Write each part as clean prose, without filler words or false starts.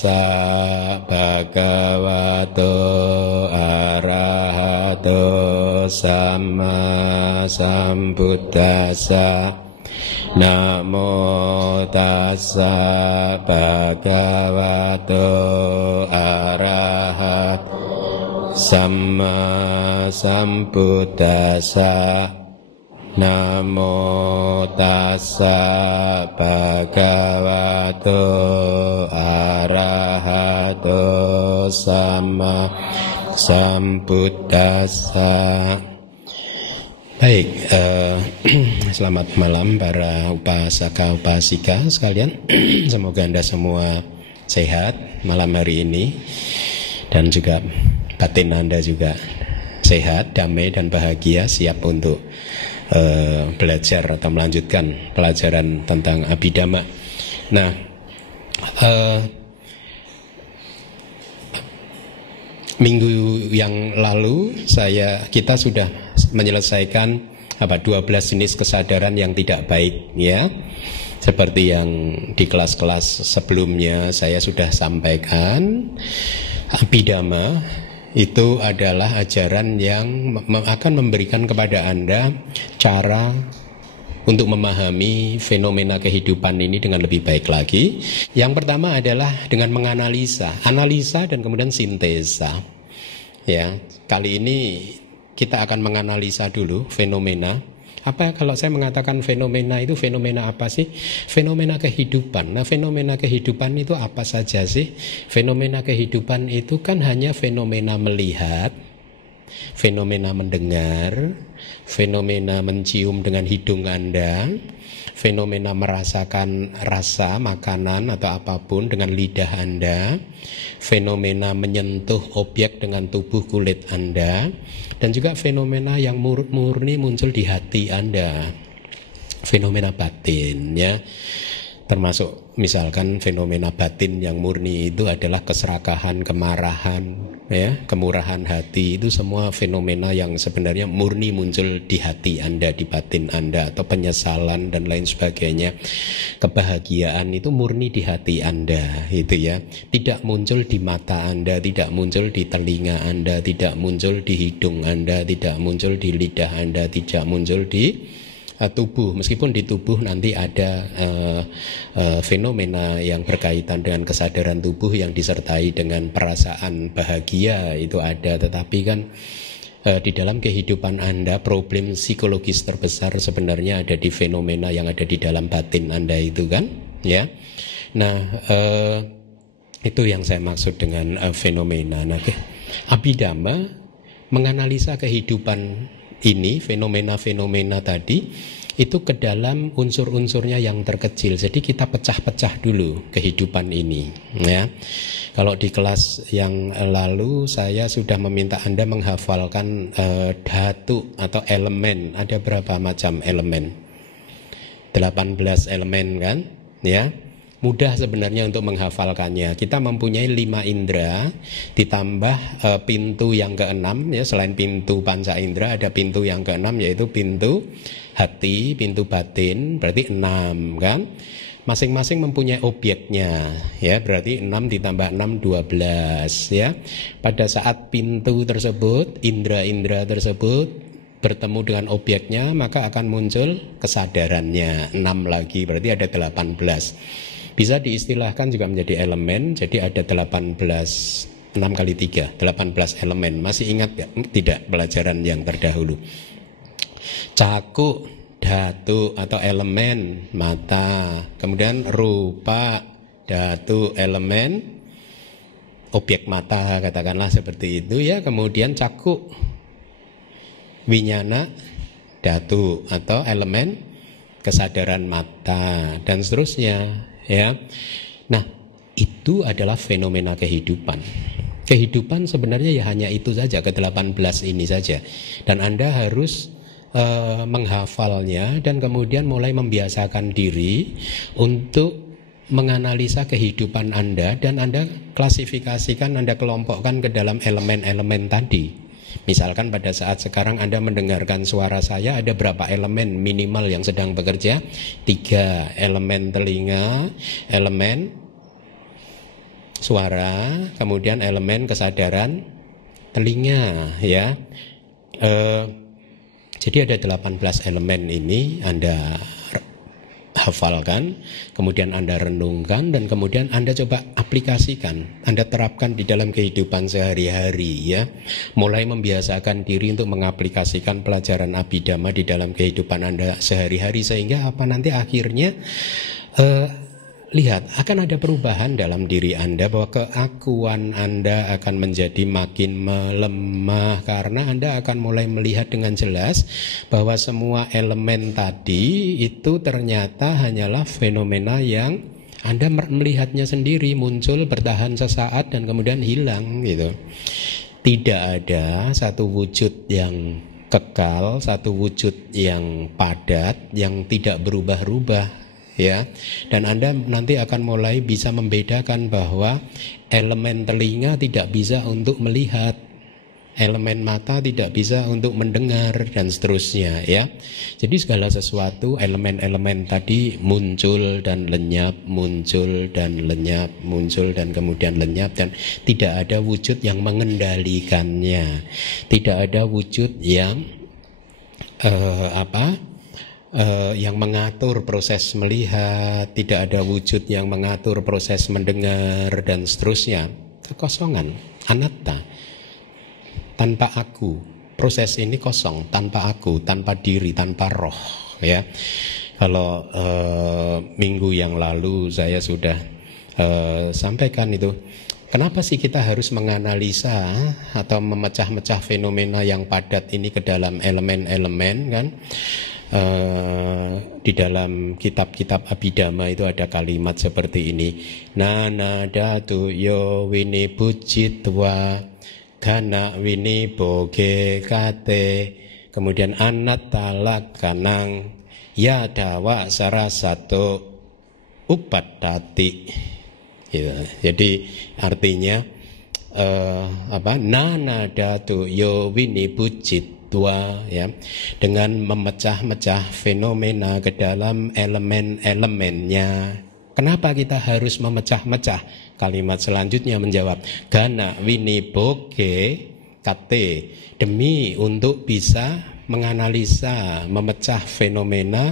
tassa bhagavato arahato samma sambuddhassa. Namo tassa bhagavato arahato samma sambuddhassa. Namo tassa bhagavato arahato samma sambuddhassa. Baik, selamat malam para upasaka upasika sekalian. Semoga Anda semua sehat malam hari ini, dan juga batin Anda juga sehat, damai dan bahagia, siap untuk belajar atau melanjutkan pelajaran tentang Abhidhamma. Nah, minggu yang lalu kita sudah menyelesaikan 12 jenis kesadaran yang tidak baik, ya. Seperti yang di kelas-kelas sebelumnya saya sudah sampaikan, Abhidhamma itu adalah ajaran yang akan memberikan kepada Anda cara untuk memahami fenomena kehidupan ini dengan lebih baik lagi. Yang pertama adalah dengan menganalisa, analisa dan kemudian sintesa. Ya, kali ini kita akan menganalisa dulu fenomena. Apa kalau saya mengatakan fenomena itu, fenomena apa sih? Fenomena kehidupan. Nah, fenomena kehidupan itu apa saja sih? Fenomena kehidupan itu kan hanya fenomena melihat, fenomena mendengar, fenomena mencium dengan hidung Anda, fenomena merasakan rasa makanan atau apapun dengan lidah Anda, fenomena menyentuh objek dengan tubuh kulit Anda, dan juga fenomena yang murni muncul di hati Anda, fenomena batin, ya. Termasuk misalkan fenomena batin yang murni itu adalah keserakahan, kemarahan, ya, kemurahan hati. Itu semua fenomena yang sebenarnya murni muncul di hati Anda, di batin Anda, atau penyesalan dan lain sebagainya. Kebahagiaan itu murni di hati Anda, itu ya. Tidak muncul di mata Anda, tidak muncul di telinga Anda, tidak muncul di hidung Anda, tidak muncul di lidah Anda, tidak muncul di tubuh. Meskipun di tubuh nanti ada fenomena yang berkaitan dengan kesadaran tubuh yang disertai dengan perasaan bahagia, itu ada. Tetapi kan di dalam kehidupan Anda, problem psikologis terbesar sebenarnya ada di fenomena yang ada di dalam batin Anda itu kan, ya. Nah, itu yang saya maksud dengan fenomena. Nah, Abhidhamma menganalisa kehidupan ini, fenomena-fenomena tadi, itu ke dalam unsur-unsurnya yang terkecil. Jadi kita pecah-pecah dulu kehidupan ini, ya. Kalau di kelas yang lalu saya sudah meminta Anda menghafalkan dhatu atau elemen. Ada berapa macam elemen? 18 elemen kan, ya. Mudah sebenarnya untuk menghafalkannya. Kita mempunyai 5 indera ditambah pintu yang ke-6, ya. Selain pintu panca indera ada pintu yang ke-6, yaitu pintu hati, pintu batin, berarti 6 kan. Masing-masing mempunyai objeknya, ya. Berarti 6 ditambah 6 12, ya. Pada saat pintu tersebut, indera-indera tersebut bertemu dengan objeknya, maka akan muncul kesadarannya 6 lagi, berarti ada 18. Bisa diistilahkan juga menjadi elemen. Jadi ada 18, 6 kali 3, 18 elemen. Masih ingat gak? Tidak pelajaran yang terdahulu. Caku, dhatu atau elemen mata. Kemudian rupa, dhatu, elemen objek mata, katakanlah seperti itu, ya. Kemudian caku, winyana, dhatu atau elemen kesadaran mata, dan seterusnya, ya. Nah, itu adalah fenomena kehidupan. Kehidupan sebenarnya ya hanya itu saja, ke-18 ini saja. Dan Anda harus menghafalnya dan kemudian mulai membiasakan diri untuk menganalisa kehidupan Anda, dan Anda klasifikasikan, Anda kelompokkan ke dalam elemen-elemen tadi. Misalkan pada saat sekarang Anda mendengarkan suara saya, ada berapa elemen minimal yang sedang bekerja? 3, elemen telinga, elemen suara, kemudian elemen kesadaran telinga, ya. Jadi ada 18 elemen ini Anda hafalkan, kemudian Anda renungkan, dan kemudian Anda coba aplikasikan, Anda terapkan di dalam kehidupan sehari-hari, ya. Mulai membiasakan diri untuk mengaplikasikan pelajaran Abhidhamma di dalam kehidupan Anda sehari-hari, sehingga apa nanti akhirnya lihat, akan ada perubahan dalam diri Anda, bahwa keakuan Anda akan menjadi makin melemah, karena Anda akan mulai melihat dengan jelas bahwa semua elemen tadi itu ternyata hanyalah fenomena yang Anda melihatnya sendiri, muncul, bertahan sesaat, dan kemudian hilang, gitu. Tidak ada satu wujud yang kekal, satu wujud yang padat, yang tidak berubah-ubah, ya. Dan Anda nanti akan mulai bisa membedakan bahwa elemen telinga tidak bisa untuk melihat, elemen mata tidak bisa untuk mendengar, dan seterusnya, ya. Jadi segala sesuatu, elemen-elemen tadi muncul dan lenyap, muncul dan lenyap, muncul dan kemudian lenyap, dan tidak ada wujud yang mengendalikannya, tidak ada wujud yang yang mengatur proses melihat, tidak ada wujud yang mengatur proses mendengar, dan seterusnya. Kekosongan, anatta, tanpa aku. Proses ini kosong, tanpa aku, tanpa diri, tanpa roh, ya. Kalau minggu yang lalu saya sudah sampaikan itu, kenapa sih kita harus menganalisa atau memecah-mecah fenomena yang padat ini ke dalam elemen-elemen, kan? Di dalam kitab-kitab Abhidhamma itu ada kalimat seperti ini: nana datu yo wini bujitwa gana wini boge kate, kemudian anatta lakanang yadawa sarasato upattati, gitu. Jadi artinya nana datu yo wini bujit dua, ya, dengan memecah-mecah fenomena ke dalam elemen-elemennya. Kenapa kita harus memecah-mecah? Kalimat selanjutnya menjawab, gana wini boge kate, demi untuk bisa menganalisa, memecah fenomena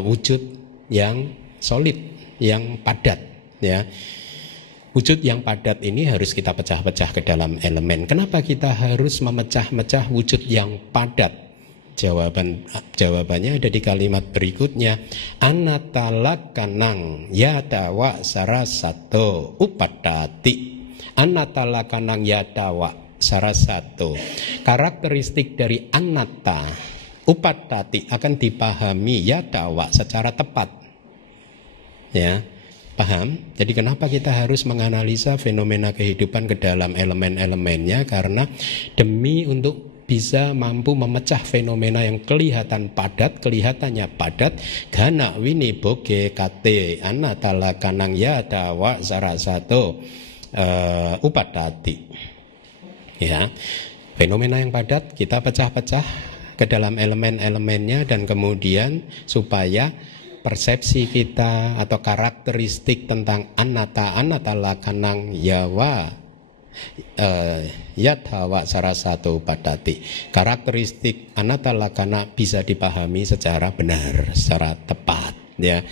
wujud yang solid, yang padat, ya. Wujud yang padat ini harus kita pecah-pecah ke dalam elemen. Kenapa kita harus memecah-mecah wujud yang padat? Jawabannya ada di kalimat berikutnya. Anatta lakanang yadawa sarasato upattati. Anatta lakanang yadawa sarasato. Karakteristik dari anatta upattati akan dipahami yadawa secara tepat, ya. Paham? Jadi kenapa kita harus menganalisa fenomena kehidupan ke dalam elemen-elemennya? Karena demi untuk bisa mampu memecah fenomena yang kelihatan padat, kelihatannya padat, gana wini boge kate anatta lakanang yadawa sarasato upattati. Ya, fenomena yang padat kita pecah-pecah ke dalam elemen-elemennya, dan kemudian supaya persepsi kita atau karakteristik tentang anatta lakanang yadhawa sarasato upattati, karakteristik anatta lakana bisa dipahami secara benar, secara tepat, ya.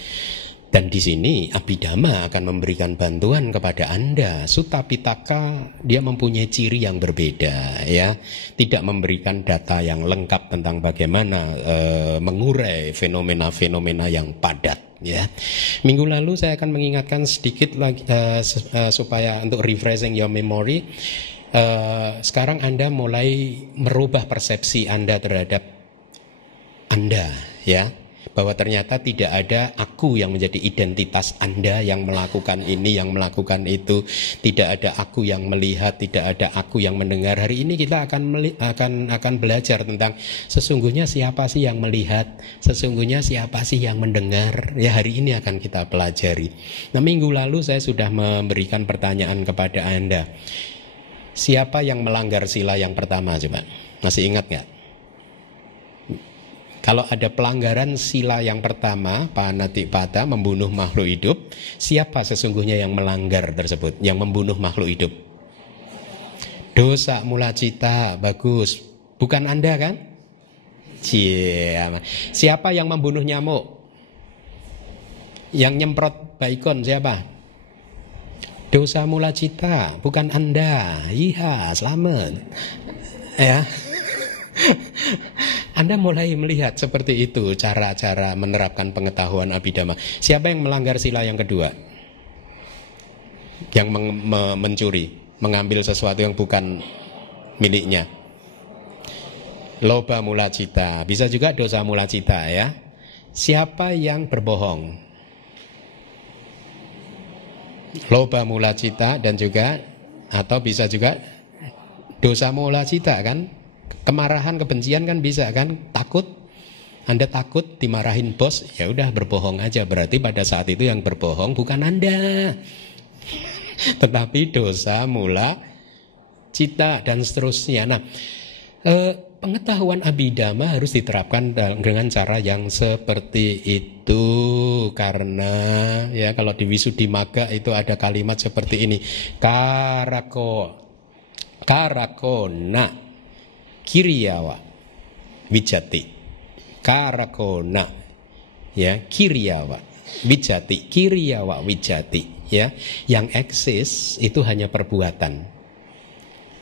Dan di sini Abhidhamma akan memberikan bantuan kepada Anda. Sutta Pitaka dia mempunyai ciri yang berbeda, ya. Tidak memberikan data yang lengkap tentang bagaimana mengurai fenomena-fenomena yang padat, ya. Minggu lalu saya akan mengingatkan sedikit lagi supaya untuk refreshing your memory. Sekarang Anda mulai merubah persepsi Anda terhadap Anda, ya. Bahwa ternyata tidak ada aku yang menjadi identitas Anda, yang melakukan ini, yang melakukan itu. Tidak ada aku yang melihat, tidak ada aku yang mendengar. Hari ini kita akan belajar tentang sesungguhnya siapa sih yang melihat, sesungguhnya siapa sih yang mendengar. Ya, hari ini akan kita pelajari. Nah, minggu lalu saya sudah memberikan pertanyaan kepada Anda. Siapa yang melanggar sila yang pertama, coba? Masih ingat nggak? Kalau ada pelanggaran sila yang pertama, panatipata, membunuh makhluk hidup, siapa sesungguhnya yang melanggar tersebut, yang membunuh makhluk hidup? Dosa mula cita, bagus. Bukan Anda kan? Siapa yang membunuh nyamuk? Yang nyemprot baikon siapa? Dosa mula cita, bukan Anda. Iya, selamat. Ya. Anda mulai melihat seperti itu cara-cara menerapkan pengetahuan Abhidhamma. Siapa yang melanggar sila yang kedua? Yang mencuri, mengambil sesuatu yang bukan miliknya. Loba mula cita, bisa juga dosa mula cita ya. Siapa yang berbohong? Loba mula cita dan juga atau bisa juga dosa mula cita kan? Kemarahan, kebencian kan bisa kan? Takut, Anda takut dimarahin bos, ya udah berbohong aja. Berarti pada saat itu yang berbohong bukan Anda, tetapi dosa mula cita dan seterusnya. Nah, pengetahuan Abhidhamma harus diterapkan dengan cara yang seperti itu. Karena ya kalau di Visuddhimagga itu ada kalimat seperti ini, karakona kiriyawa wijati. Karakona ya, kiriyawa wijati, kiriyawa wijati ya. Yang eksis itu hanya perbuatan.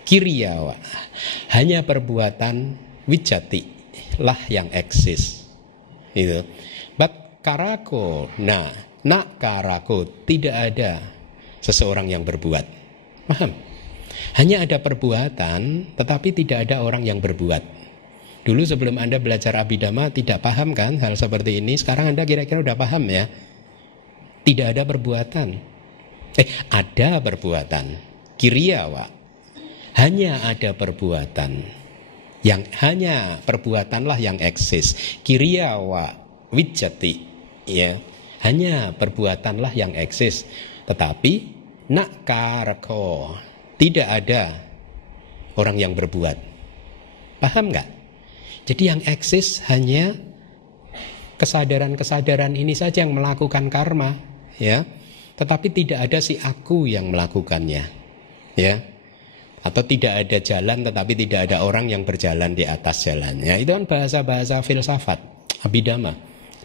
Kiriyawa hanya perbuatan, wijati lah yang eksis. Itu. But karako, nak karako, tidak ada seseorang yang berbuat. Paham? Hanya ada perbuatan, tetapi tidak ada orang yang berbuat. Dulu sebelum Anda belajar Abhidhamma tidak paham kan hal seperti ini. Sekarang Anda kira-kira udah paham ya. Tidak ada perbuatan. Ada perbuatan. Kiriyawa. Hanya ada perbuatan. Yang hanya perbuatanlah yang eksis. Kiriyawa wijati. Ya. Hanya perbuatanlah yang eksis. Tetapi nak karako, tidak ada orang yang berbuat. Paham nggak? Jadi yang eksis hanya kesadaran-kesadaran ini saja yang melakukan karma, ya. Tetapi tidak ada si aku yang melakukannya, ya. Atau tidak ada jalan, tetapi tidak ada orang yang berjalan di atas jalannya. Itu kan bahasa-bahasa filsafat Abhidhamma.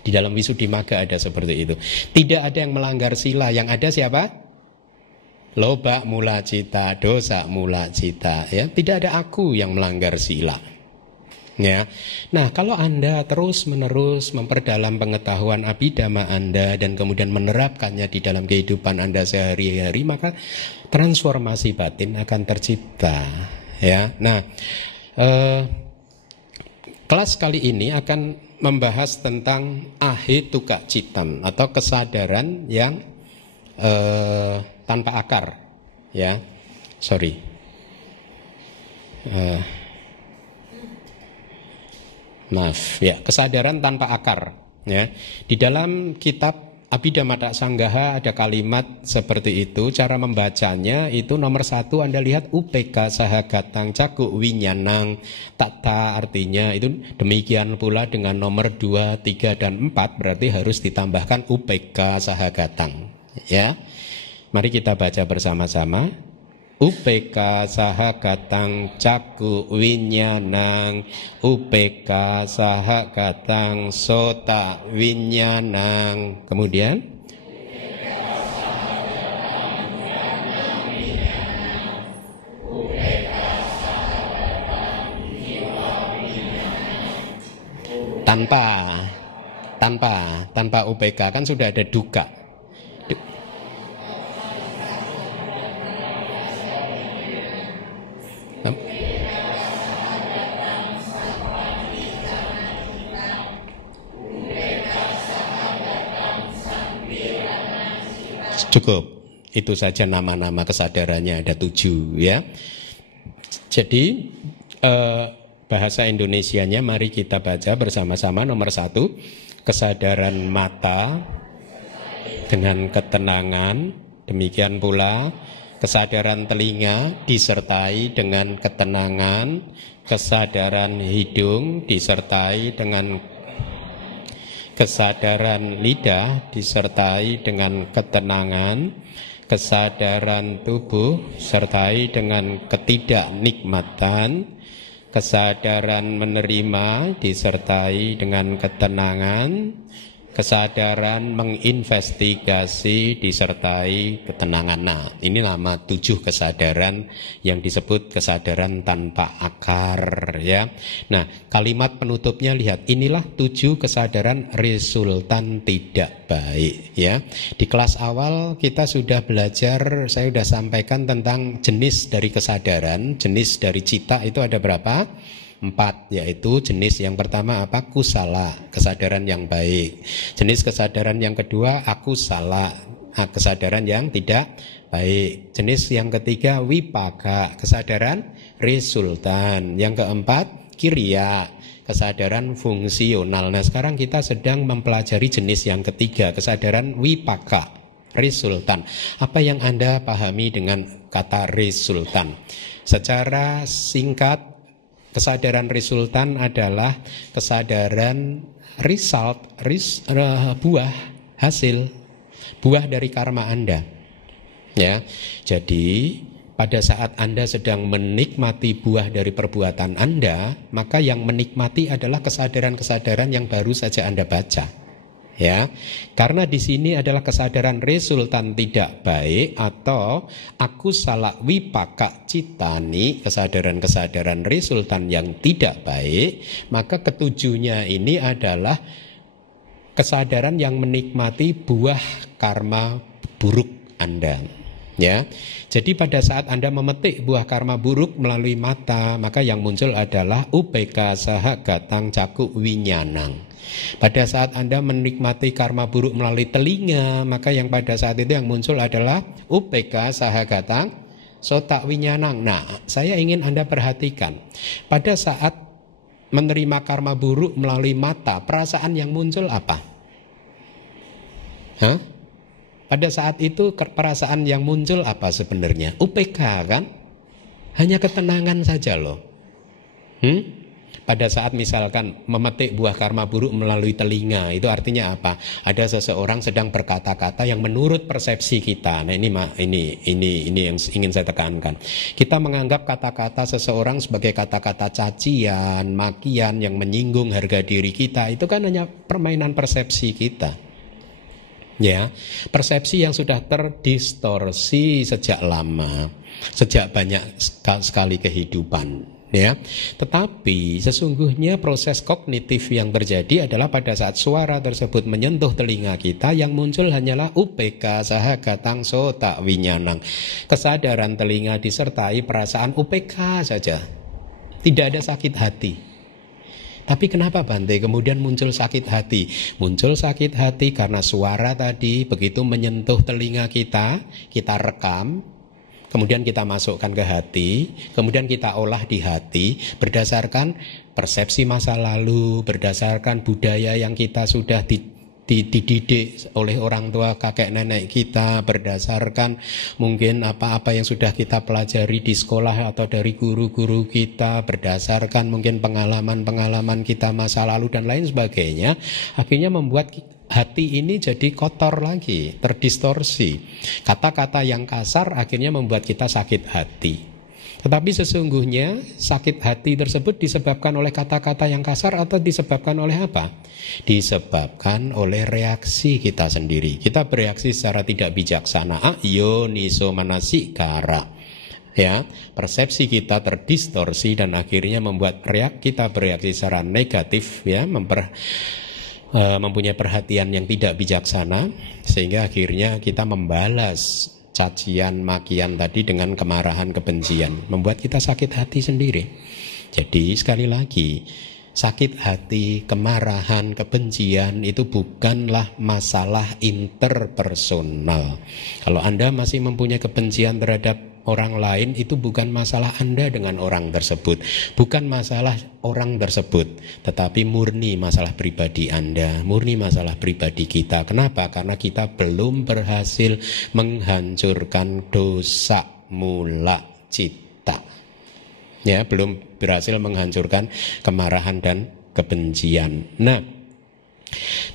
Di dalam Visuddhimagga ada seperti itu. Tidak ada yang melanggar sila. Yang ada siapa? Loba mula cita, dosa mula cita, ya. Tidak ada aku yang melanggar sila, ya. Nah, kalau Anda terus-menerus memperdalam pengetahuan Abhidhamma Anda dan kemudian menerapkannya di dalam kehidupan Anda sehari-hari, maka transformasi batin akan tercipta, ya. Nah, kelas kali ini akan membahas tentang ahituka citam atau kesadaran yang tanpa akar, ya. Sorry. Maaf, ya, kesadaran tanpa akar, ya. Di dalam kitab Abhidhamma Sanggaha ada kalimat seperti itu. Cara membacanya itu nomor 1 Anda lihat upeka sahagatang caku winyanang tata, artinya itu demikian pula dengan nomor 2, 3 dan 4 berarti harus ditambahkan upeka sahagatang, ya. Mari kita baca bersama-sama. Upeka sahagatang caku winyanang, upeka sahagatang sota winyanang. Kemudian tanpa upeka kan sudah ada duka. Cukup, itu saja nama-nama kesadarannya ada 7, ya. Jadi bahasa Indonesianya mari kita baca bersama-sama. Nomor 1, kesadaran mata dengan ketenangan. Demikian pula kesadaran telinga disertai dengan ketenangan, kesadaran hidung disertai dengan Kesadaran lidah disertai dengan ketenangan, kesadaran tubuh disertai dengan ketidaknikmatan, kesadaran menerima disertai dengan ketenangan, kesadaran menginvestigasi disertai ketenangan. Nah, ini nama 7 kesadaran yang disebut kesadaran tanpa akar, ya. Nah, kalimat penutupnya lihat, inilah 7 kesadaran resultan tidak baik, ya. Di kelas awal kita sudah belajar, saya sudah sampaikan tentang jenis dari kesadaran, jenis dari cita itu ada berapa? 4, yaitu jenis yang pertama apa? Kusala, kesadaran yang baik. Jenis kesadaran yang kedua akusala, kesadaran yang tidak baik. Jenis yang ketiga wipaka, kesadaran resultan. Yang keempat kiriya, kesadaran fungsional. Nah, sekarang kita sedang mempelajari jenis yang ketiga, kesadaran wipaka, resultan. Apa yang Anda pahami dengan kata resultan? Secara singkat, kesadaran resultan adalah kesadaran buah hasil, buah dari karma Anda. Ya, jadi pada saat Anda sedang menikmati buah dari perbuatan Anda, maka yang menikmati adalah kesadaran-kesadaran yang baru saja Anda baca. Ya, karena di sini adalah kesadaran resultan tidak baik atau akusala wipaka citani, kesadaran-kesadaran resultan yang tidak baik, maka ketujuhnya ini adalah kesadaran yang menikmati buah karma buruk Anda. Ya, jadi pada saat Anda memetik buah karma buruk melalui mata, maka yang muncul adalah upeka saha gatang caku winyanang. Pada saat Anda menikmati karma buruk melalui telinga, maka yang pada saat itu yang muncul adalah upeka saha gatang sotak winyanang. Nah, saya ingin Anda perhatikan, pada saat menerima karma buruk melalui mata, perasaan yang muncul apa? Hah? Pada saat itu perasaan yang muncul apa sebenarnya? UPK kan? Hanya ketenangan saja loh. Pada saat misalkan memetik buah karma buruk melalui telinga, itu artinya apa? Ada seseorang sedang berkata-kata yang menurut persepsi kita. Nah, ini yang ingin saya tekankan. Kita menganggap kata-kata seseorang sebagai kata-kata cacian, makian yang menyinggung harga diri kita. Itu kan hanya permainan persepsi kita. Ya, persepsi yang sudah terdistorsi sejak lama, sejak banyak sekali kehidupan, ya. Tetapi sesungguhnya proses kognitif yang terjadi adalah pada saat suara tersebut menyentuh telinga kita, yang muncul hanyalah upeka saha gatang sota winyanang. Kesadaran telinga disertai perasaan upeka saja. Tidak ada sakit hati. Tapi kenapa Bante kemudian muncul sakit hati? Muncul sakit hati karena suara tadi begitu menyentuh telinga kita rekam, kemudian kita masukkan ke hati, kemudian kita olah di hati berdasarkan persepsi masa lalu, berdasarkan budaya yang kita sudah dididik oleh orang tua kakek nenek kita, berdasarkan mungkin apa-apa yang sudah kita pelajari di sekolah atau dari guru-guru kita, berdasarkan mungkin pengalaman-pengalaman kita masa lalu dan lain sebagainya, akhirnya membuat hati ini jadi kotor lagi, terdistorsi. Kata-kata yang kasar akhirnya membuat kita sakit hati. Tetapi sesungguhnya sakit hati tersebut disebabkan oleh kata-kata yang kasar atau disebabkan oleh apa? Disebabkan oleh reaksi kita sendiri. Kita bereaksi secara tidak bijaksana. Yoniso manasikara. Ya, persepsi kita terdistorsi dan akhirnya membuat kita bereaksi secara negatif, ya, mempunyai perhatian yang tidak bijaksana, sehingga akhirnya kita membalas cacian, makian tadi dengan kemarahan, kebencian, membuat kita sakit hati sendiri. Jadi sekali lagi, sakit hati, kemarahan, kebencian itu bukanlah masalah interpersonal. Kalau Anda masih mempunyai kebencian terhadap orang lain, itu bukan masalah Anda dengan orang tersebut, bukan masalah orang tersebut, tetapi murni masalah pribadi Anda, murni masalah pribadi kita. Kenapa? Karena kita belum berhasil menghancurkan dosa mula cita, ya, belum berhasil menghancurkan kemarahan dan kebencian. Nah,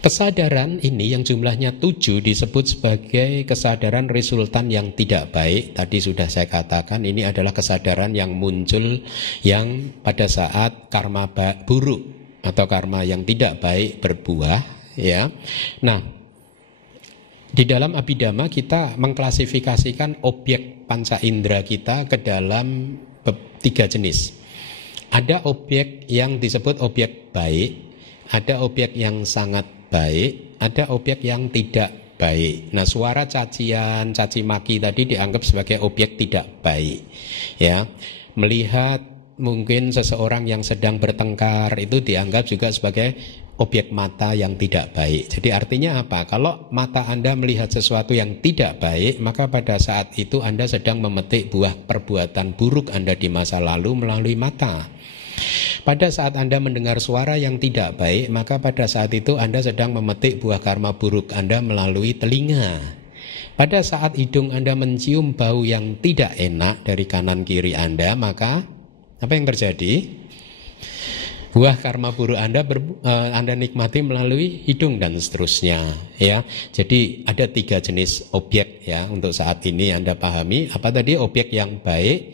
Kesadaran ini yang jumlahnya 7 disebut sebagai kesadaran resultan yang tidak baik. Tadi sudah saya katakan ini adalah kesadaran yang muncul yang pada saat karma buruk atau karma yang tidak baik berbuah, ya. Nah, di dalam Abhidhamma kita mengklasifikasikan objek panca indera kita ke dalam 3 jenis. Ada objek yang disebut objek baik, ada objek yang sangat baik, ada objek yang tidak baik. Nah, suara cacian, caci maki tadi dianggap sebagai objek tidak baik. Ya, melihat mungkin seseorang yang sedang bertengkar itu dianggap juga sebagai objek mata yang tidak baik. Jadi artinya apa? Kalau mata Anda melihat sesuatu yang tidak baik, maka pada saat itu Anda sedang memetik buah perbuatan buruk Anda di masa lalu melalui mata. Pada saat Anda mendengar suara yang tidak baik, maka pada saat itu Anda sedang memetik buah karma buruk Anda melalui telinga. Pada saat hidung Anda mencium bau yang tidak enak dari kanan kiri Anda, maka apa yang terjadi? Buah karma buruk Anda nikmati melalui hidung dan seterusnya, ya. Jadi ada 3 jenis objek, ya. Untuk saat ini Anda pahami apa tadi? Objek yang baik,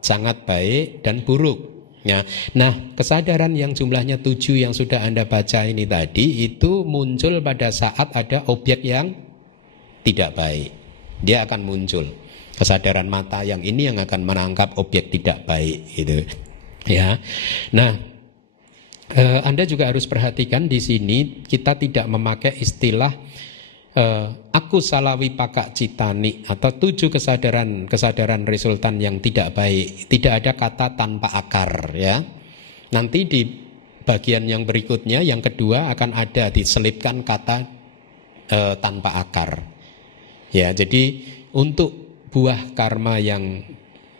sangat baik, dan buruk. Ya. Nah, kesadaran yang jumlahnya 7 yang sudah Anda baca ini tadi itu muncul pada saat ada objek yang tidak baik. Dia akan muncul. Kesadaran mata yang ini yang akan menangkap objek tidak baik gitu. Ya. Nah, Anda juga harus perhatikan di sini kita tidak memakai istilah aku salawi pakak citani atau 7 kesadaran resultan yang tidak baik. Tidak ada kata tanpa akar, ya. Nanti di bagian yang berikutnya yang kedua akan ada diselipkan kata tanpa akar. Ya, jadi untuk buah karma yang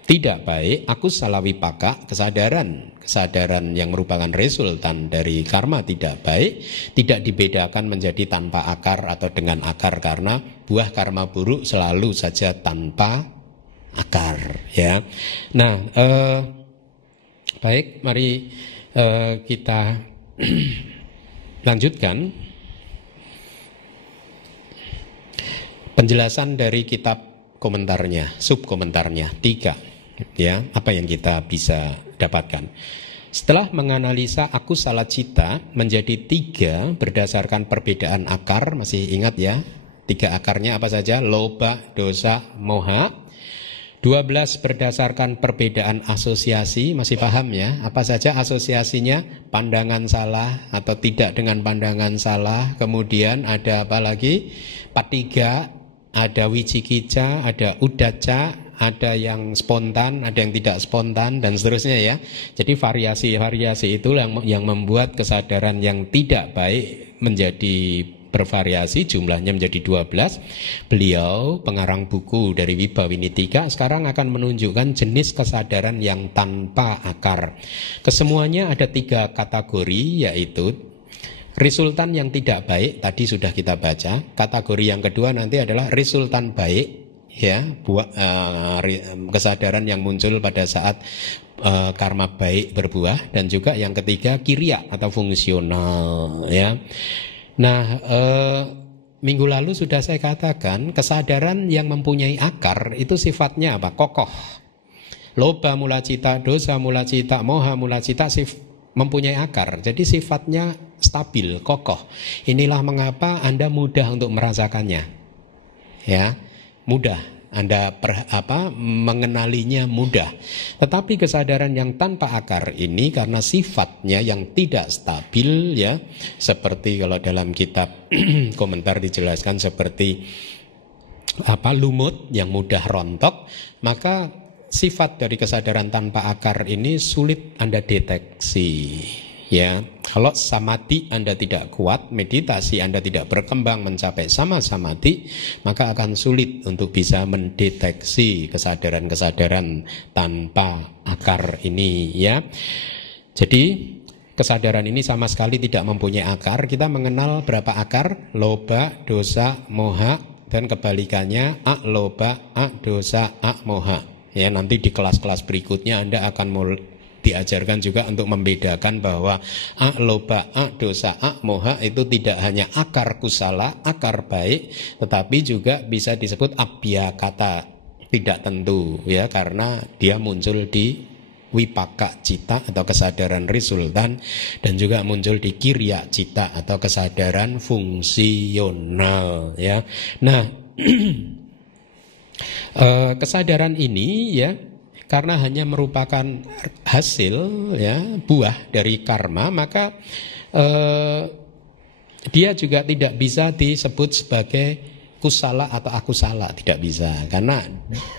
tidak baik, aku salawi pakak, kesadaran yang merupakan resultan dari karma tidak baik, tidak dibedakan menjadi tanpa akar atau dengan akar, karena buah karma buruk selalu saja tanpa akar, ya. Nah, baik, mari kita lanjutkan penjelasan dari kitab komentarnya, subkomentarnya 3. Ya, apa yang kita bisa dapatkan setelah menganalisa aku salah cita menjadi 3 berdasarkan perbedaan akar. Masih ingat ya, 3 akarnya apa saja? Loba, dosa, moha. 12 berdasarkan perbedaan asosiasi. Masih paham ya? Apa saja asosiasinya? Pandangan salah atau tidak dengan pandangan salah. Kemudian ada apa lagi? Patiga, ada wicikica, ada udaca, ada yang spontan, ada yang tidak spontan, dan seterusnya, ya. Jadi variasi-variasi itu yang membuat kesadaran yang tidak baik menjadi bervariasi, jumlahnya menjadi 12. Beliau, pengarang buku dari Wibawinitika, sekarang akan menunjukkan jenis kesadaran yang tanpa akar. Kesemuanya ada 3 kategori, yaitu resultan yang tidak baik, tadi sudah kita baca. Kategori yang kedua nanti adalah resultan baik, ya, kesadaran yang muncul pada saat karma baik berbuah. Dan juga yang ketiga kiriya atau fungsional, ya. Nah, minggu lalu sudah saya katakan kesadaran yang mempunyai akar itu sifatnya apa? Kokoh. Loba mula cita, dosa mula cita, moha mula cita mempunyai akar. Jadi sifatnya stabil, kokoh. Inilah mengapa Anda mudah untuk merasakannya, ya. Mudah, Anda mengenalinya mudah. Tetapi kesadaran yang tanpa akar ini karena sifatnya yang tidak stabil, ya, seperti kalau dalam kitab komentar dijelaskan seperti lumut yang mudah rontok, maka sifat dari kesadaran tanpa akar ini sulit Anda deteksi, ya. Kalau samadhi Anda tidak kuat, meditasi Anda tidak berkembang mencapai sama samadhi, maka akan sulit untuk bisa mendeteksi kesadaran-kesadaran tanpa akar ini, ya. Jadi kesadaran ini sama sekali tidak mempunyai akar. Kita mengenal berapa akar? Loba, dosa, moha, dan kebalikannya aloba, dosa, moha. Ya, nanti di kelas-kelas berikutnya Anda akan diajarkan juga untuk membedakan bahwa loba, dosa, moha itu tidak hanya akar kusala, akar baik, tetapi juga bisa disebut abhyakata, tidak tentu ya, karena dia muncul di wipaka cita atau kesadaran resultan, dan juga muncul di kirya cita atau kesadaran fungsional ya. Nah, kesadaran ini ya, karena hanya merupakan hasil ya, buah dari karma, maka dia juga tidak bisa disebut sebagai kusala atau akusala, tidak bisa, karena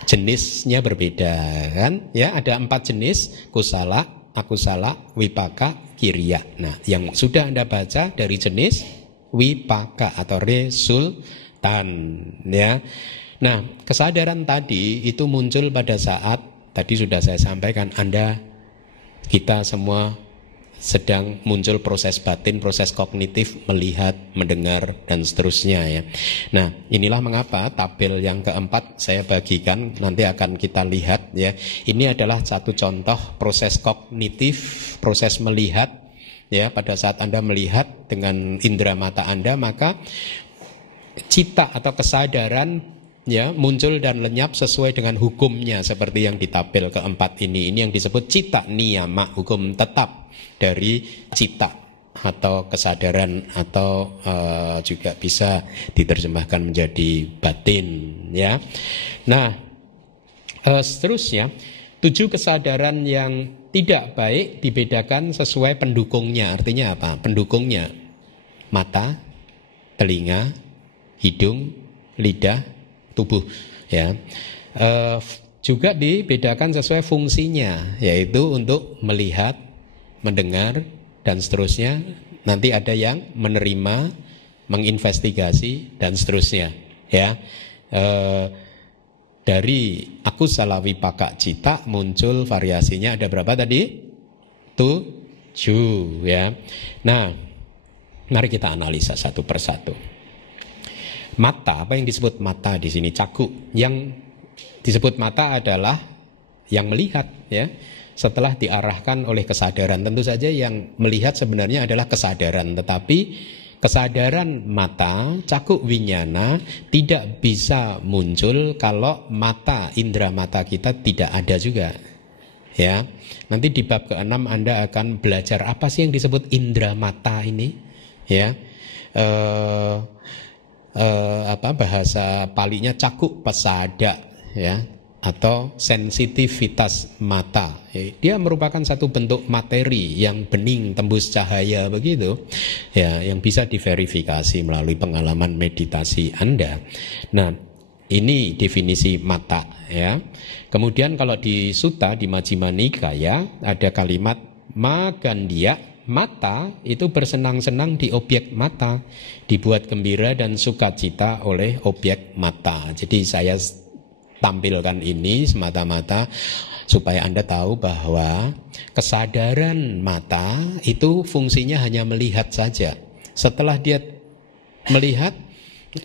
jenisnya berbeda kan ya. Ada 4 jenis: kusala, akusala, wipaka, kirya. Nah, yang sudah Anda baca dari jenis wipaka atau resultan ya. Nah, kesadaran tadi itu muncul pada saat tadi sudah saya sampaikan, kita semua sedang muncul proses batin, proses kognitif, melihat, mendengar, dan seterusnya ya. Nah, inilah mengapa tabel yang keempat saya bagikan, nanti akan kita lihat ya. Ini adalah satu contoh proses kognitif, proses melihat ya. Pada saat Anda melihat dengan indera mata Anda, maka cita atau kesadaran ya muncul dan lenyap sesuai dengan hukumnya, seperti yang di tabel keempat ini. Ini yang disebut cita niyama, hukum tetap dari cita atau kesadaran, atau juga bisa diterjemahkan menjadi batin ya. Nah, seterusnya 7 kesadaran yang tidak baik dibedakan sesuai pendukungnya. Artinya apa? Pendukungnya mata, telinga, hidung, lidah, tubuh ya. Juga dibedakan sesuai fungsinya, yaitu untuk melihat, mendengar, dan seterusnya. Nanti ada yang menerima, menginvestigasi, dan seterusnya ya. Dari akusala wipaka cita muncul variasinya ada berapa tadi? 7 ya. Nah, mari kita analisa satu persatu. Mata, apa yang disebut mata di sini? Caku. Yang disebut mata adalah yang melihat ya. Setelah diarahkan oleh kesadaran, tentu saja yang melihat sebenarnya adalah kesadaran, tetapi kesadaran mata, caku winyana, tidak bisa muncul kalau mata, indera mata kita tidak ada juga ya. Nanti di bab ke-6 Anda akan belajar apa sih yang disebut indera mata ini ya. Bahasa palinya caku pasada ya, atau sensitivitas mata. Dia merupakan satu bentuk materi yang bening, tembus cahaya begitu ya, yang bisa diverifikasi melalui pengalaman meditasi Anda. Nah, ini definisi mata ya. Kemudian kalau di Sutta, di Majjhima Nikaya ada kalimat Magandiya. Mata itu bersenang-senang di objek mata, dibuat gembira dan sukacita oleh objek mata. Jadi saya tampilkan ini semata-mata supaya Anda tahu bahwa kesadaran mata itu fungsinya hanya melihat saja. Setelah dia melihat,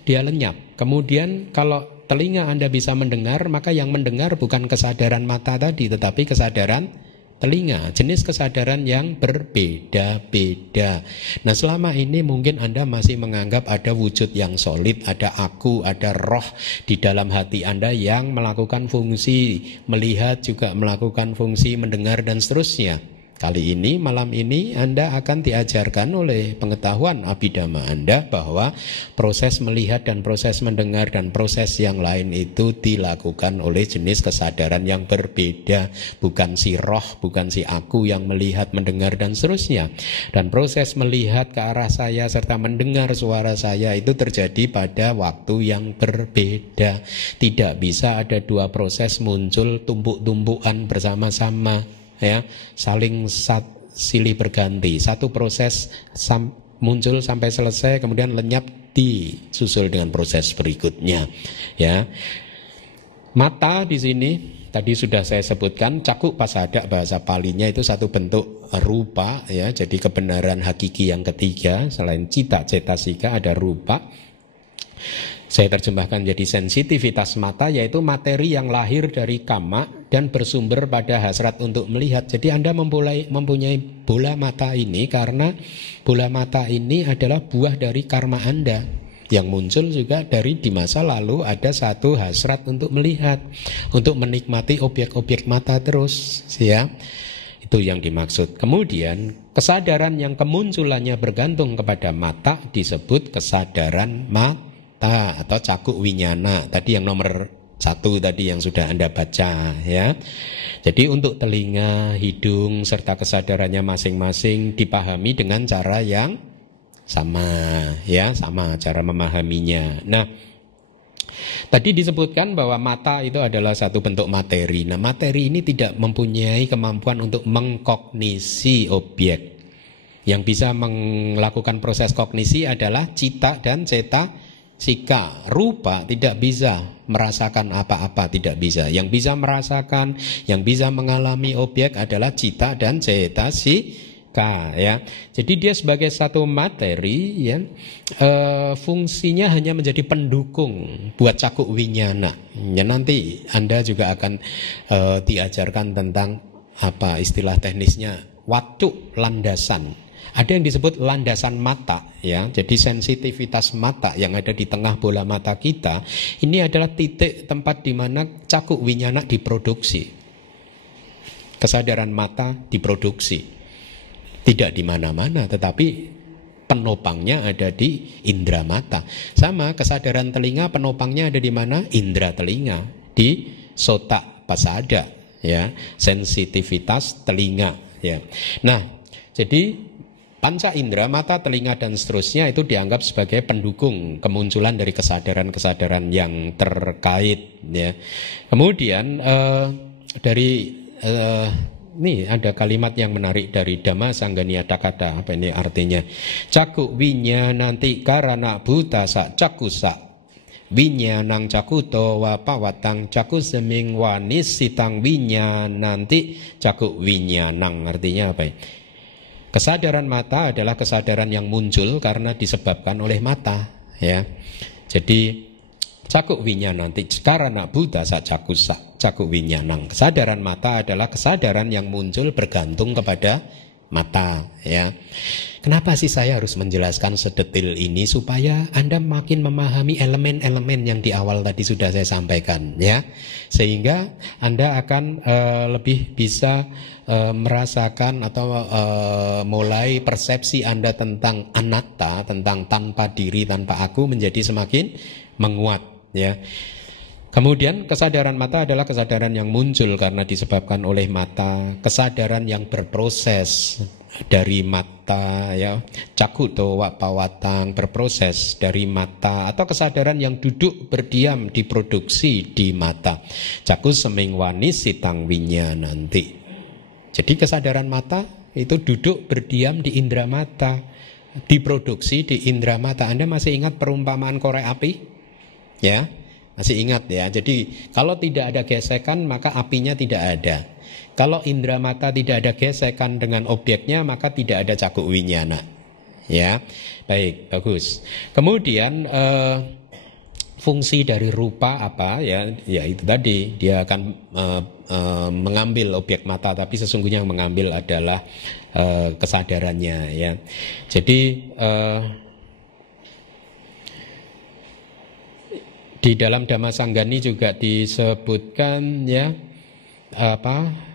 dia lenyap. Kemudian kalau telinga Anda bisa mendengar, maka yang mendengar bukan kesadaran mata tadi, tetapi kesadaran telinga. Jenis kesadaran yang berbeda-beda. Nah, selama ini mungkin Anda masih menganggap ada wujud yang solid, ada aku, ada roh di dalam hati Anda yang melakukan fungsi melihat, juga melakukan fungsi mendengar, dan seterusnya. Kali ini, malam ini Anda akan diajarkan oleh pengetahuan Abhidhamma Anda bahwa proses melihat dan proses mendengar dan proses yang lain itu dilakukan oleh jenis kesadaran yang berbeda. Bukan si roh, bukan si aku yang melihat, mendengar, dan seterusnya. Dan proses melihat ke arah saya serta mendengar suara saya itu terjadi pada waktu yang berbeda. Tidak bisa ada 2 proses muncul tumpuk-tumpukan bersama-sama ya, saling silih berganti. Satu proses muncul sampai selesai, kemudian lenyap, disusul dengan proses berikutnya ya. Mata di sini tadi sudah saya sebutkan, caku pasada bahasa palinya itu satu bentuk rupa ya. Jadi kebenaran hakiki yang ketiga selain cita cetasika ada rupa. Saya terjemahkan jadi sensitivitas mata, yaitu materi yang lahir dari kama dan bersumber pada hasrat untuk melihat. Jadi Anda mempunyai bola mata ini karena bola mata ini adalah buah dari karma Anda yang muncul juga dari di masa lalu ada satu hasrat untuk melihat, untuk menikmati objek-objek mata terus, ya. Itu yang dimaksud. Kemudian kesadaran yang kemunculannya bergantung kepada mata disebut kesadaran mata atau cakuk winyana. Tadi yang nomor 1 tadi yang sudah Anda baca, ya. Jadi untuk telinga, hidung serta kesadarannya masing-masing dipahami dengan cara yang sama, ya, sama cara memahaminya. Nah, tadi disebutkan bahwa mata itu adalah satu bentuk materi. Nah, materi ini tidak mempunyai kemampuan untuk mengkognisi objek. Yang bisa melakukan proses kognisi adalah cita dan cetasika. Rupa tidak bisa merasakan apa-apa, tidak bisa. Yang bisa merasakan, yang bisa mengalami objek adalah cita dan cetasika, ya. Jadi dia sebagai satu materi, ya, fungsinya hanya menjadi pendukung buat cakuk winyana. Ya, nanti Anda juga akan diajarkan tentang apa istilah teknisnya, watu landasan. Ada yang disebut landasan mata, ya. Jadi sensitivitas mata yang ada di tengah bola mata kita ini adalah titik tempat di mana cakuk winyana diproduksi. Kesadaran mata diproduksi. Tidak di mana-mana, tetapi penopangnya ada di indera mata. Sama kesadaran telinga, penopangnya ada di mana? Indera telinga, di sota pasada, ya, sensitivitas telinga, ya. Nah, jadi panca indera, mata, telinga, dan seterusnya itu dianggap sebagai pendukung kemunculan dari kesadaran-kesadaran yang terkait, ya. Kemudian ini ada kalimat yang menarik dari Dhamma Sangganiata Kata. Apa ini artinya? Cakuk winyananti karana bhutasa cakusa winyanang cakuto wa pawatang cakuseming wanis sitang winyananti cakuk winyanang. Artinya apa ya? Kesadaran mata adalah kesadaran yang muncul karena disebabkan oleh mata, ya. Jadi cakuk winyananti karana bhutasa cakusa cakuk winyanang. Kesadaran mata adalah kesadaran yang muncul bergantung kepada mata, ya. Kenapa sih saya harus menjelaskan sedetil ini? Supaya Anda makin memahami elemen-elemen yang di awal tadi sudah saya sampaikan, ya. Sehingga Anda akan lebih bisa merasakan atau mulai persepsi Anda tentang anatta, tentang tanpa diri, tanpa aku menjadi semakin menguat, ya. Kemudian kesadaran mata adalah kesadaran yang muncul karena disebabkan oleh mata, kesadaran yang berproses dari mata, ya, cakuto wapawatang, berproses dari mata, atau kesadaran yang duduk berdiam diproduksi di mata, cakus seming wanis sitang winyananti. Jadi kesadaran mata itu duduk berdiam di indera mata, diproduksi di indera mata. Anda masih ingat perumpamaan korek api? Ya, masih ingat, ya. Jadi kalau tidak ada gesekan maka apinya tidak ada. Kalau indera mata tidak ada gesekan dengan objeknya maka tidak ada cakuk winyana. Ya, baik, bagus. Kemudian fungsi dari rupa apa, ya? Ya itu tadi, dia akan mengambil objek mata, tapi sesungguhnya yang mengambil adalah kesadarannya, ya. Jadi di dalam Dhamma Sanggani juga disebutkan, ya, apa?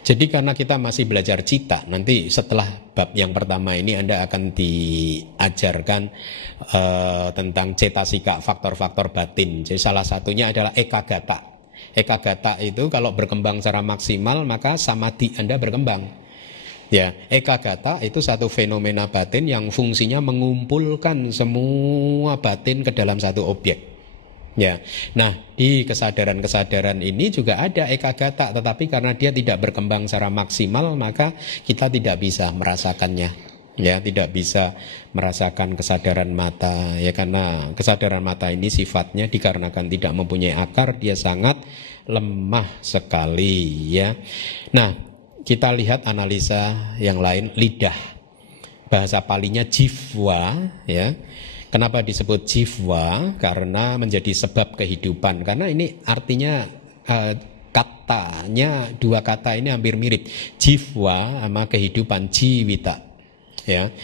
Jadi karena kita masih belajar cita, nanti setelah bab yang pertama ini Anda akan diajarkan tentang cetasika, faktor-faktor batin. Jadi salah satunya adalah ekagata. Ekagata itu kalau berkembang secara maksimal maka samadhi Anda berkembang. Ya, ekagata itu satu fenomena batin yang fungsinya mengumpulkan semua batin ke dalam satu objek. Ya, nah di kesadaran-kesadaran ini juga ada ekagata, tetapi karena dia tidak berkembang secara maksimal maka kita tidak bisa merasakannya. Ya, tidak bisa merasakan kesadaran mata, ya, karena kesadaran mata ini sifatnya dikarenakan tidak mempunyai akar, dia sangat lemah sekali, ya. Nah, kita lihat analisa yang lain, lidah. Bahasa Palinya jivwa, ya. Kenapa disebut jiwa? Karena menjadi sebab kehidupan. Karena ini artinya katanya, dua kata ini hampir mirip. Jiwa sama kehidupan, jiwita. Ya.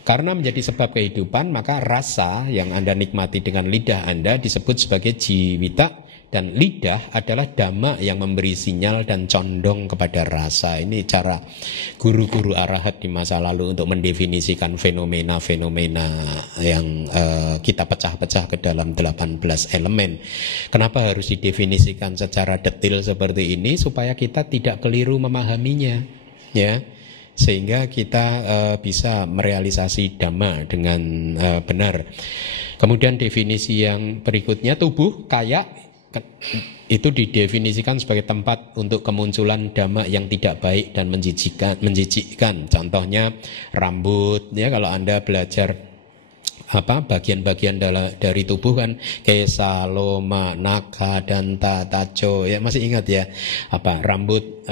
Karena menjadi sebab kehidupan, maka rasa yang Anda nikmati dengan lidah Anda disebut sebagai jiwita. Dan lidah adalah dhamma yang memberi sinyal dan condong kepada rasa. Ini cara guru-guru arahat di masa lalu untuk mendefinisikan fenomena-fenomena yang kita pecah-pecah ke dalam 18 elemen. Kenapa harus didefinisikan secara detail seperti ini? Supaya kita tidak keliru memahaminya, ya, sehingga kita bisa merealisasi dhamma dengan benar. Kemudian definisi yang berikutnya, tubuh kaya itu didefinisikan sebagai tempat untuk kemunculan dhamma yang tidak baik dan menjijikkan. Contohnya rambut, ya, kalau Anda belajar bagian-bagian dari tubuh kan, kesa, loma, naka, danta, taco, ya masih ingat ya, rambut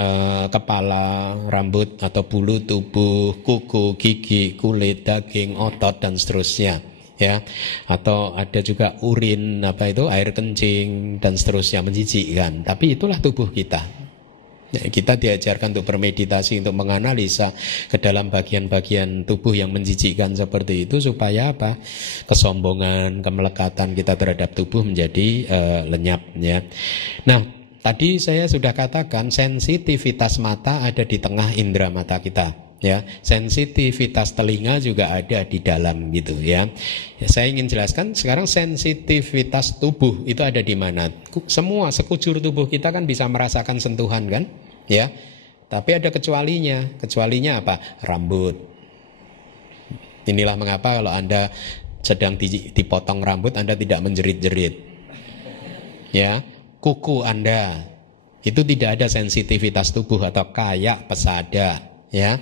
kepala, rambut atau bulu tubuh, kuku, gigi, kulit, daging, otot dan seterusnya. Ya, atau ada juga urin, air kencing dan seterusnya, menjijikkan. Tapi itulah tubuh kita. Ya, kita diajarkan untuk bermeditasi, untuk menganalisa ke dalam bagian-bagian tubuh yang menjijikkan seperti itu supaya kesombongan, kemelekatan kita terhadap tubuh menjadi lenyap. Ya. Nah, tadi saya sudah katakan sensitivitas mata ada di tengah indera mata kita. Ya, sensitivitas telinga juga ada di dalam gitu ya. Saya ingin jelaskan sekarang sensitivitas tubuh itu ada di mana? Semua sekujur tubuh kita kan bisa merasakan sentuhan kan? Ya. Tapi ada kecualinya. Kecualinya apa? Rambut. Inilah mengapa kalau Anda sedang dipotong rambut Anda tidak menjerit-jerit. Ya, kuku Anda itu tidak ada sensitivitas tubuh atau kayak pesada. Ya,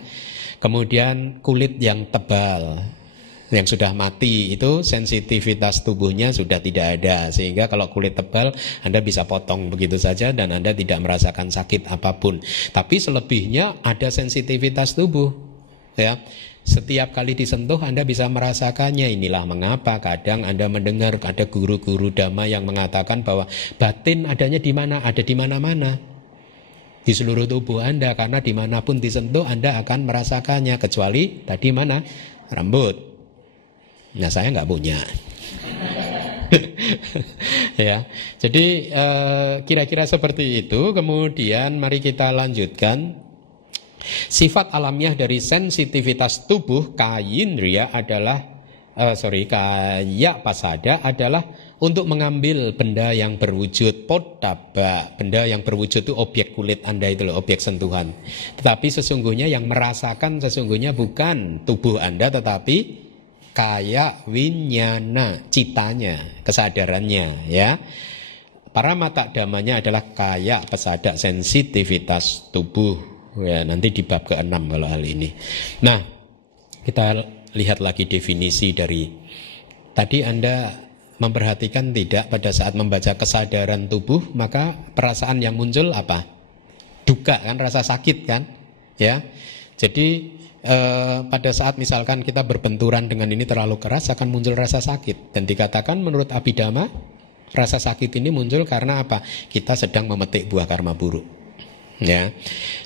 kemudian kulit yang tebal, yang sudah mati itu sensitivitas tubuhnya sudah tidak ada, sehingga kalau kulit tebal Anda bisa potong begitu saja dan Anda tidak merasakan sakit apapun. Tapi selebihnya ada sensitivitas tubuh. Ya, setiap kali disentuh Anda bisa merasakannya. Inilah mengapa kadang Anda mendengar ada guru-guru dhamma yang mengatakan bahwa batin adanya di mana? Ada di mana-mana. Di seluruh tubuh Anda, karena dimanapun disentuh Anda akan merasakannya, kecuali tadi mana? Rambut. Nah, saya nggak punya. Ya, jadi kira-kira seperti itu. Kemudian mari kita lanjutkan. Sifat alamiah dari sensitivitas tubuh kayindriya adalah kaya pasada adalah untuk mengambil benda yang berwujud potaba. Benda yang berwujud itu objek kulit Anda itu loh, objek sentuhan. Tetapi sesungguhnya yang merasakan sesungguhnya bukan tubuh Anda, tetapi kaya winyana, citanya, kesadarannya, ya. Para mata damanya adalah kaya pesada, sensitivitas tubuh. Ya, nanti di bab ke-6 kalau hal ini. Nah, kita lihat lagi definisi dari tadi. Anda memperhatikan tidak pada saat membaca kesadaran tubuh, maka perasaan yang muncul apa? Duka kan, rasa sakit kan? Ya. Jadi pada saat misalkan kita berbenturan dengan ini terlalu keras akan muncul rasa sakit. Dan dikatakan menurut Abhidhamma rasa sakit ini muncul karena apa? Kita sedang memetik buah karma buruk. Ya.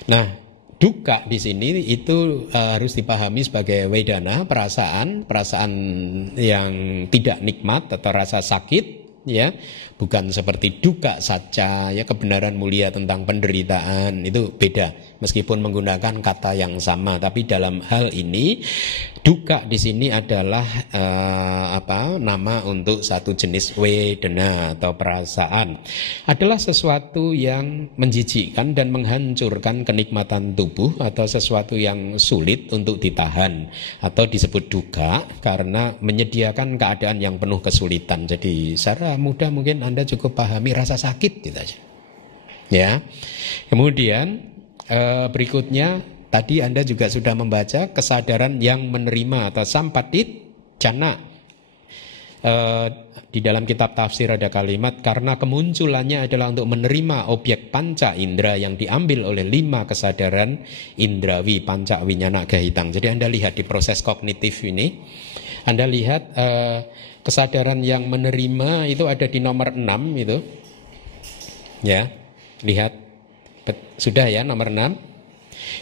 Nah, duka di sini itu harus dipahami sebagai wedana, perasaan yang tidak nikmat atau rasa sakit, ya, bukan seperti duka saja, ya, kebenaran mulia tentang penderitaan itu beda. Meskipun menggunakan kata yang sama, tapi dalam hal ini duka di sini adalah nama untuk satu jenis wedana atau perasaan. Adalah sesuatu yang menjijikkan dan menghancurkan kenikmatan tubuh atau sesuatu yang sulit untuk ditahan atau disebut duka karena menyediakan keadaan yang penuh kesulitan. Jadi secara mudah mungkin Anda cukup pahami rasa sakit gitu aja. Ya. Kemudian berikutnya tadi Anda juga sudah membaca kesadaran yang menerima atau sampatit jana. Di dalam kitab tafsir ada kalimat karena kemunculannya adalah untuk menerima objek panca indera yang diambil oleh 5 kesadaran indrawi panca winyana gahitang. Jadi Anda lihat di proses kognitif ini, Anda lihat Kesadaran yang menerima itu ada di nomor 6 itu. Ya, lihat. Sudah ya nomor 6.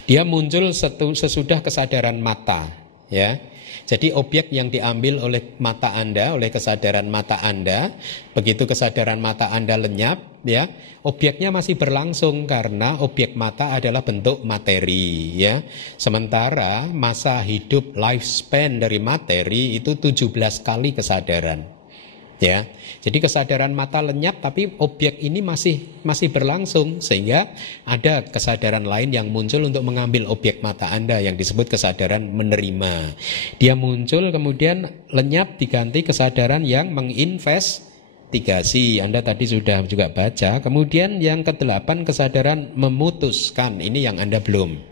Dia muncul sesudah kesadaran mata, ya. Jadi objek yang diambil oleh mata Anda, oleh kesadaran mata Anda, begitu kesadaran mata Anda lenyap, ya, objeknya masih berlangsung karena objek mata adalah bentuk materi, ya. Sementara masa hidup lifespan dari materi itu 17 kali kesadaran. Ya, jadi kesadaran mata lenyap tapi objek ini masih berlangsung sehingga ada kesadaran lain yang muncul untuk mengambil objek mata Anda yang disebut kesadaran menerima. Dia muncul kemudian lenyap diganti kesadaran yang menginvestigasi. Anda tadi sudah juga baca. Kemudian yang ke-8 kesadaran memutuskan. Ini yang Anda belum.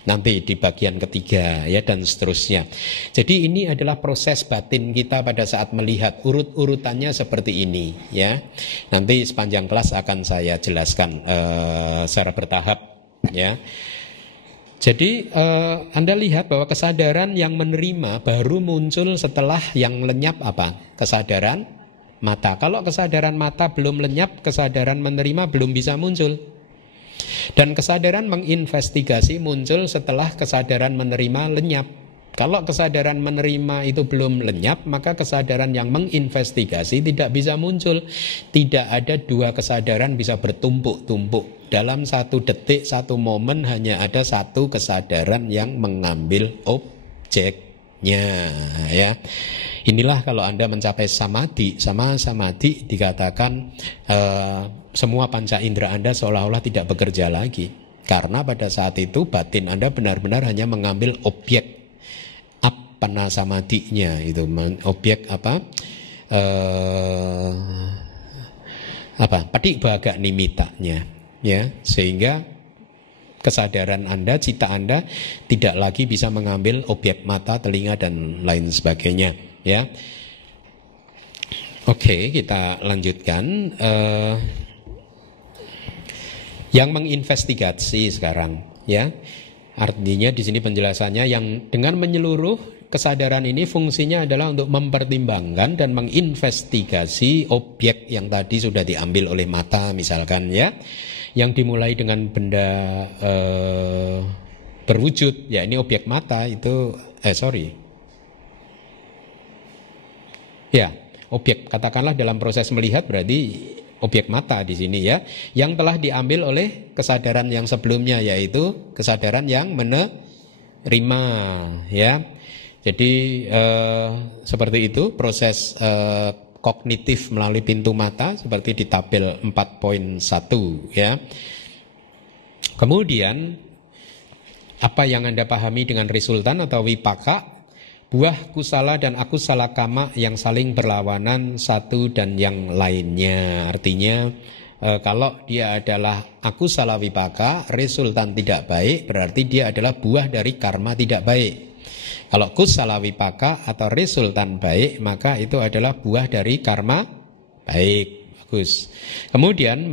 Nanti di bagian ketiga ya dan seterusnya. Jadi ini adalah proses batin kita pada saat melihat urutannya seperti ini ya. Nanti sepanjang kelas akan saya jelaskan secara bertahap ya. Jadi Anda lihat bahwa kesadaran yang menerima baru muncul setelah yang lenyap apa? Kesadaran mata. Kalau kesadaran mata belum lenyap, kesadaran menerima belum bisa muncul. Dan kesadaran menginvestigasi muncul setelah kesadaran menerima lenyap. Kalau kesadaran menerima itu belum lenyap, maka kesadaran yang menginvestigasi tidak bisa muncul. Tidak ada dua kesadaran bisa bertumpuk-tumpuk. Dalam satu detik, satu momen hanya ada satu kesadaran yang mengambil objeknya ya. Inilah kalau Anda mencapai samadhi, sama samadhi dikatakan semua panca indera Anda seolah-olah tidak bekerja lagi. Karena pada saat itu batin Anda benar-benar hanya mengambil objek appana samadhinya itu, objek apa paticca nimittanya ya, sehingga kesadaran Anda, cita Anda tidak lagi bisa mengambil objek mata, telinga dan lain sebagainya. Ya, oke, kita lanjutkan. Yang menginvestigasi sekarang, ya, artinya di sini penjelasannya yang dengan menyeluruh kesadaran ini fungsinya adalah untuk mempertimbangkan dan menginvestigasi objek yang tadi sudah diambil oleh mata, misalkan, ya, yang dimulai dengan benda berwujud, ya ini objek mata itu, ya, objek katakanlah dalam proses melihat berarti objek mata di sini ya, yang telah diambil oleh kesadaran yang sebelumnya yaitu kesadaran yang menerima ya. Jadi seperti itu proses kognitif melalui pintu mata seperti di tabel 4.1 ya. Kemudian apa yang Anda pahami dengan resultan atau vipaka? Buah kusala dan akusala kama yang saling berlawanan satu dan yang lainnya. Artinya kalau dia adalah akusala vipaka, resultan tidak baik, berarti dia adalah buah dari karma tidak baik. Kalau kusala vipaka atau resultan baik, maka itu adalah buah dari karma baik. Bagus. Kemudian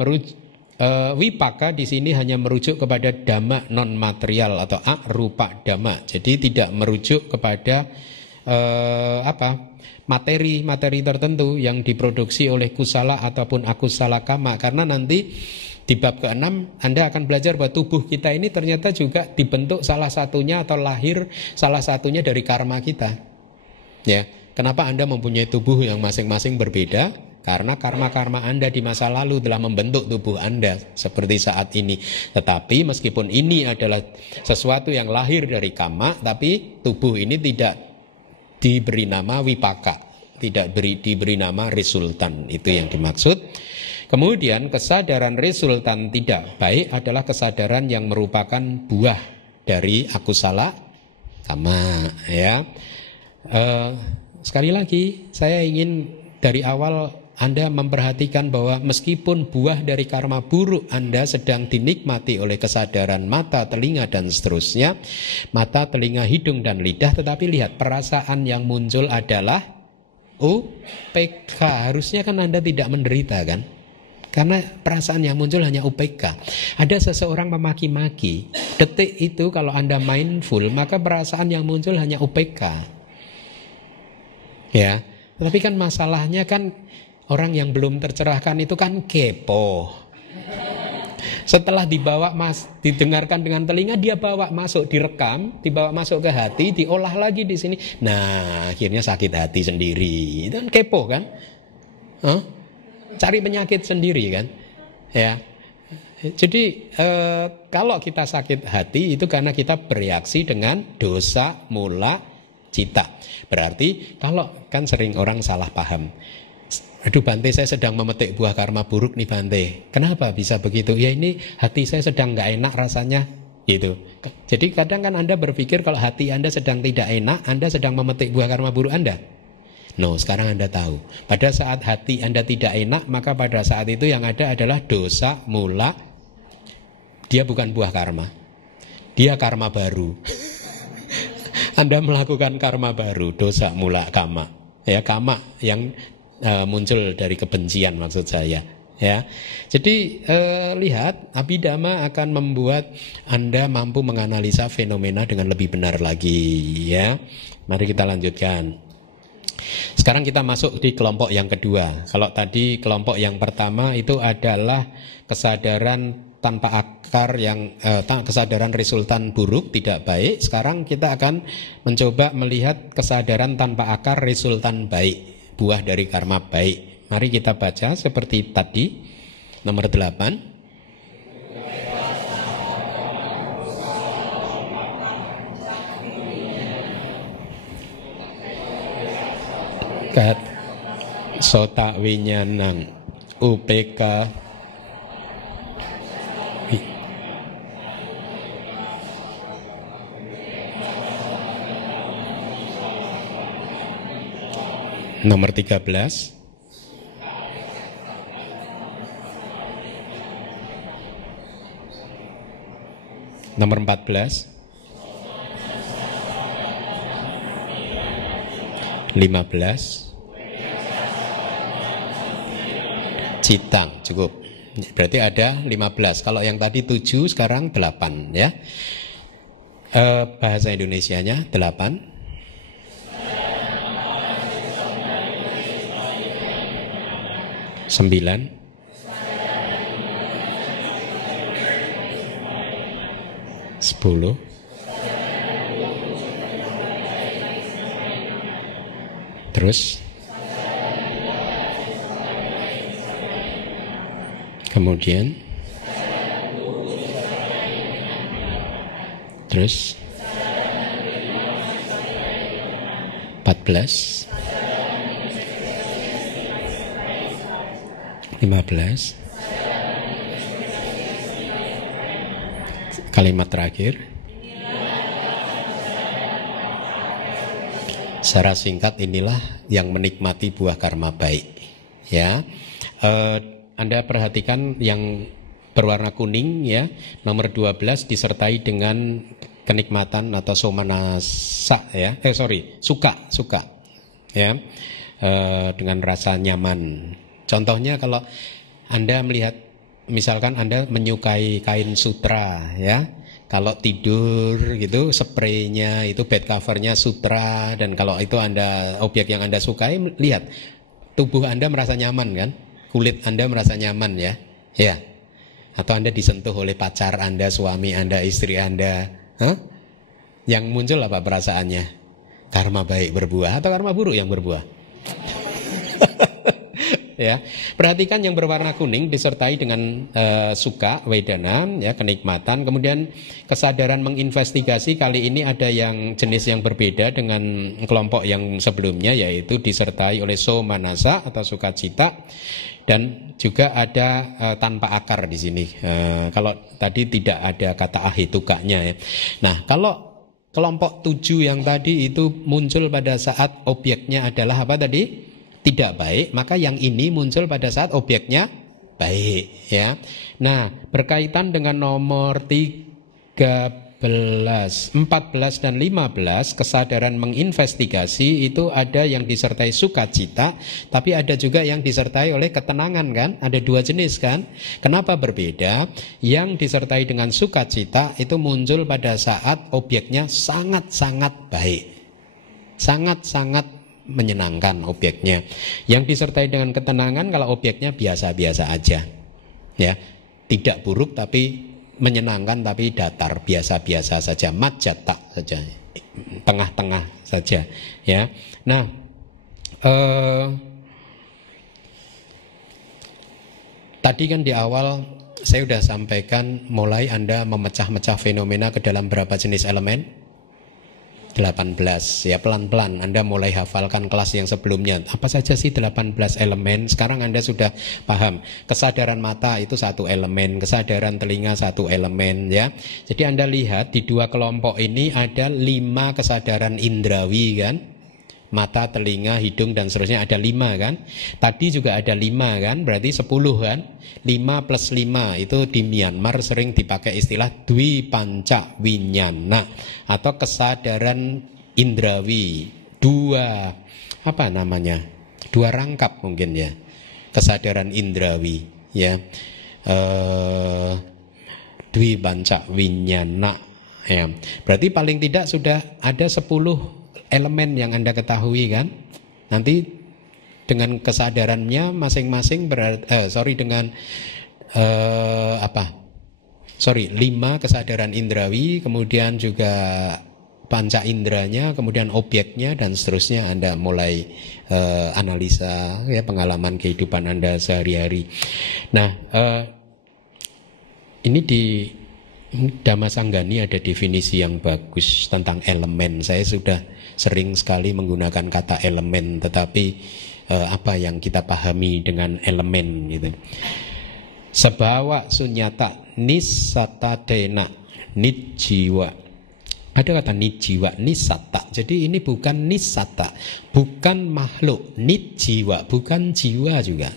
wipaka di sini hanya merujuk kepada dhamma non material atau arupa dhamma. Jadi tidak merujuk kepada materi tertentu yang diproduksi oleh kusala ataupun akusala kama. Karena nanti di bab ke-6 Anda akan belajar bahwa tubuh kita ini ternyata juga dibentuk salah satunya atau lahir salah satunya dari karma kita. Ya, kenapa Anda mempunyai tubuh yang masing-masing berbeda? Karena karma-karma Anda di masa lalu telah membentuk tubuh Anda seperti saat ini. Tetapi meskipun ini adalah sesuatu yang lahir dari karma, tapi tubuh ini tidak diberi nama wipaka, tidak diberi nama resultan. Itu yang dimaksud. Kemudian kesadaran resultan tidak baik adalah kesadaran yang merupakan buah dari akusala kama ya. Sekali lagi saya ingin dari awal Anda memperhatikan bahwa meskipun buah dari karma buruk Anda sedang dinikmati oleh kesadaran mata, telinga dan seterusnya, mata, telinga, hidung dan lidah, tetapi lihat perasaan yang muncul adalah UPK. Harusnya kan Anda tidak menderita kan? Karena perasaan yang muncul hanya UPK. Ada seseorang memaki-maki, detik itu kalau Anda mindful, maka perasaan yang muncul hanya UPK. Ya. Tapi kan masalahnya kan orang yang belum tercerahkan itu kan kepo. Setelah didengarkan dengan telinga, dia bawa masuk, direkam, dibawa masuk ke hati, diolah lagi di sini. Nah, akhirnya sakit hati sendiri. Itu kan kepo kan? Cari penyakit sendiri kan? Ya. Jadi kalau kita sakit hati itu karena kita bereaksi dengan dosa mula cita. Berarti kalau kan sering orang salah paham. Aduh Bante, saya sedang memetik buah karma buruk nih Bante. Kenapa bisa begitu? Ya ini hati saya sedang gak enak rasanya gitu. Jadi kadang kan Anda berpikir kalau hati Anda sedang tidak enak, Anda sedang memetik buah karma buruk Anda. No, sekarang Anda tahu. Pada saat hati Anda tidak enak, maka pada saat itu yang ada adalah dosa mula. Dia bukan buah karma. Dia karma baru. Anda melakukan karma baru, dosa mula kama. Ya, kama yang muncul dari kebencian maksud saya. Ya, jadi lihat Abhidhamma akan membuat Anda mampu menganalisa fenomena dengan lebih benar lagi. Ya, mari kita lanjutkan. Sekarang kita masuk di kelompok yang kedua. Kalau tadi kelompok yang pertama itu adalah kesadaran tanpa akar yang kesadaran resultan buruk tidak baik. Sekarang kita akan mencoba melihat kesadaran tanpa akar resultan baik, buah dari karma baik. Mari kita baca seperti tadi nomor 8. Kat sota winyanang UPK nomor 13. Nomor 14. 15. Citang, cukup. Berarti ada 15. Kalau yang tadi 7, sekarang 8 ya. Bahasa Indonesianya 8. 9. 10. 'Terus kemudian terus 14, 15. Kalimat terakhir. Secara singkat inilah yang menikmati buah karma baik. Ya, Anda perhatikan yang berwarna kuning ya, nomor 12 disertai dengan kenikmatan atau somanasa ya, suka ya, dengan rasa nyaman. Contohnya kalau Anda melihat, misalkan Anda menyukai kain sutra ya, kalau tidur gitu spraynya itu bed covernya sutra, dan kalau itu Anda objek yang Anda sukai, lihat tubuh Anda merasa nyaman kan, kulit Anda merasa nyaman ya, ya. Atau Anda disentuh oleh pacar Anda, suami Anda, istri Anda, yang muncul apa perasaannya? Karma baik berbuah atau karma buruk yang berbuah? Ya, perhatikan yang berwarna kuning disertai dengan suka, wedana, ya, kenikmatan. Kemudian kesadaran menginvestigasi, kali ini ada yang jenis yang berbeda dengan kelompok yang sebelumnya, yaitu disertai oleh somanasa atau sukacita, dan juga ada tanpa akar di sini. Kalau tadi tidak ada kata ahitukanya ya. Nah, kalau kelompok 7 yang tadi itu muncul pada saat objeknya adalah apa tadi? Tidak baik, maka yang ini muncul pada saat objeknya baik ya. Nah, berkaitan dengan nomor 13, 14 dan 15, kesadaran menginvestigasi itu ada yang disertai sukacita, tapi ada juga yang disertai oleh ketenangan kan? Ada 2 jenis kan? Kenapa berbeda? Yang disertai dengan sukacita itu muncul pada saat objeknya sangat-sangat baik. Sangat-sangat menyenangkan objeknya. Yang disertai dengan ketenangan kalau objeknya biasa-biasa aja. Ya, tidak buruk tapi menyenangkan tapi datar, biasa-biasa saja, majata saja, tengah-tengah saja. Ya, nah, tadi kan di awal saya sudah sampaikan mulai Anda memecah-mecah fenomena ke dalam berapa jenis elemen? 18. Ya, pelan-pelan Anda mulai hafalkan kelas yang sebelumnya. Apa saja sih 18 elemen? Sekarang Anda sudah paham. Kesadaran mata itu satu elemen, kesadaran telinga satu elemen, ya. Jadi Anda lihat di dua kelompok ini ada 5 kesadaran indrawi kan? Mata, telinga, hidung dan seterusnya ada 5 kan. Tadi juga ada 5 kan, berarti 10 kan. 5 plus 5 itu di Myanmar sering dipakai istilah dwi panca winyana atau kesadaran indrawi. Dua apa namanya? Dua rangkap mungkin ya. Kesadaran indrawi ya. Dwi panca winyana ya. Berarti paling tidak sudah ada 10 elemen yang Anda ketahui kan. Nanti dengan kesadarannya masing-masing dengan 5 kesadaran indrawi, kemudian juga panca indranya, kemudian objeknya dan seterusnya Anda mulai analisa ya pengalaman kehidupan Anda sehari-hari. Nah, ini di Dhammasanggani ada definisi yang bagus tentang elemen. Saya sudah sering sekali menggunakan kata elemen, tetapi apa yang kita pahami dengan elemen gitu. Sebawa sunyata nisatadena nijjiwa. Ada kata nijjiwa, nisata. Jadi ini bukan nisata, bukan makhluk. Nijjiwa, bukan jiwa juga.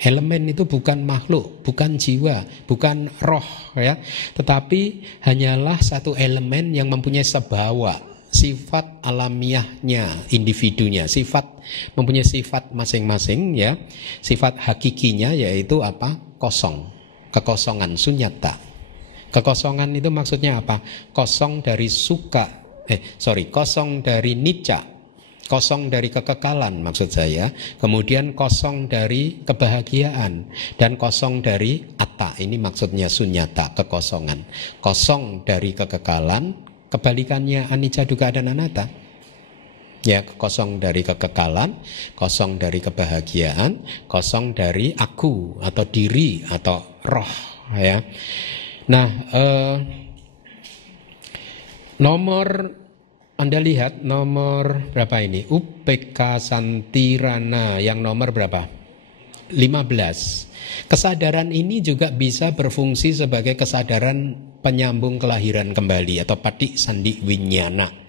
Elemen itu bukan makhluk, bukan jiwa, bukan roh ya, tetapi hanyalah satu elemen yang mempunyai sebawa, sifat alamiahnya, individunya, mempunyai sifat masing-masing ya. Sifat hakikinya yaitu apa? Kosong, kekosongan, sunyata. Kekosongan itu maksudnya apa? Kosong dari kosong dari nicca, kosong dari kekekalan maksud saya, kemudian kosong dari kebahagiaan, dan kosong dari atta. Ini maksudnya sunyata, kekosongan. Kosong dari kekekalan, kebalikannya anicca dukkha dan anatta. Ya, kosong dari kekekalan, kosong dari kebahagiaan, kosong dari aku atau diri atau roh ya. Nah, Anda lihat nomor berapa ini? Upeka Santirana yang nomor berapa? 15. Kesadaran ini juga bisa berfungsi sebagai kesadaran penyambung kelahiran kembali atau patik sandi winyana.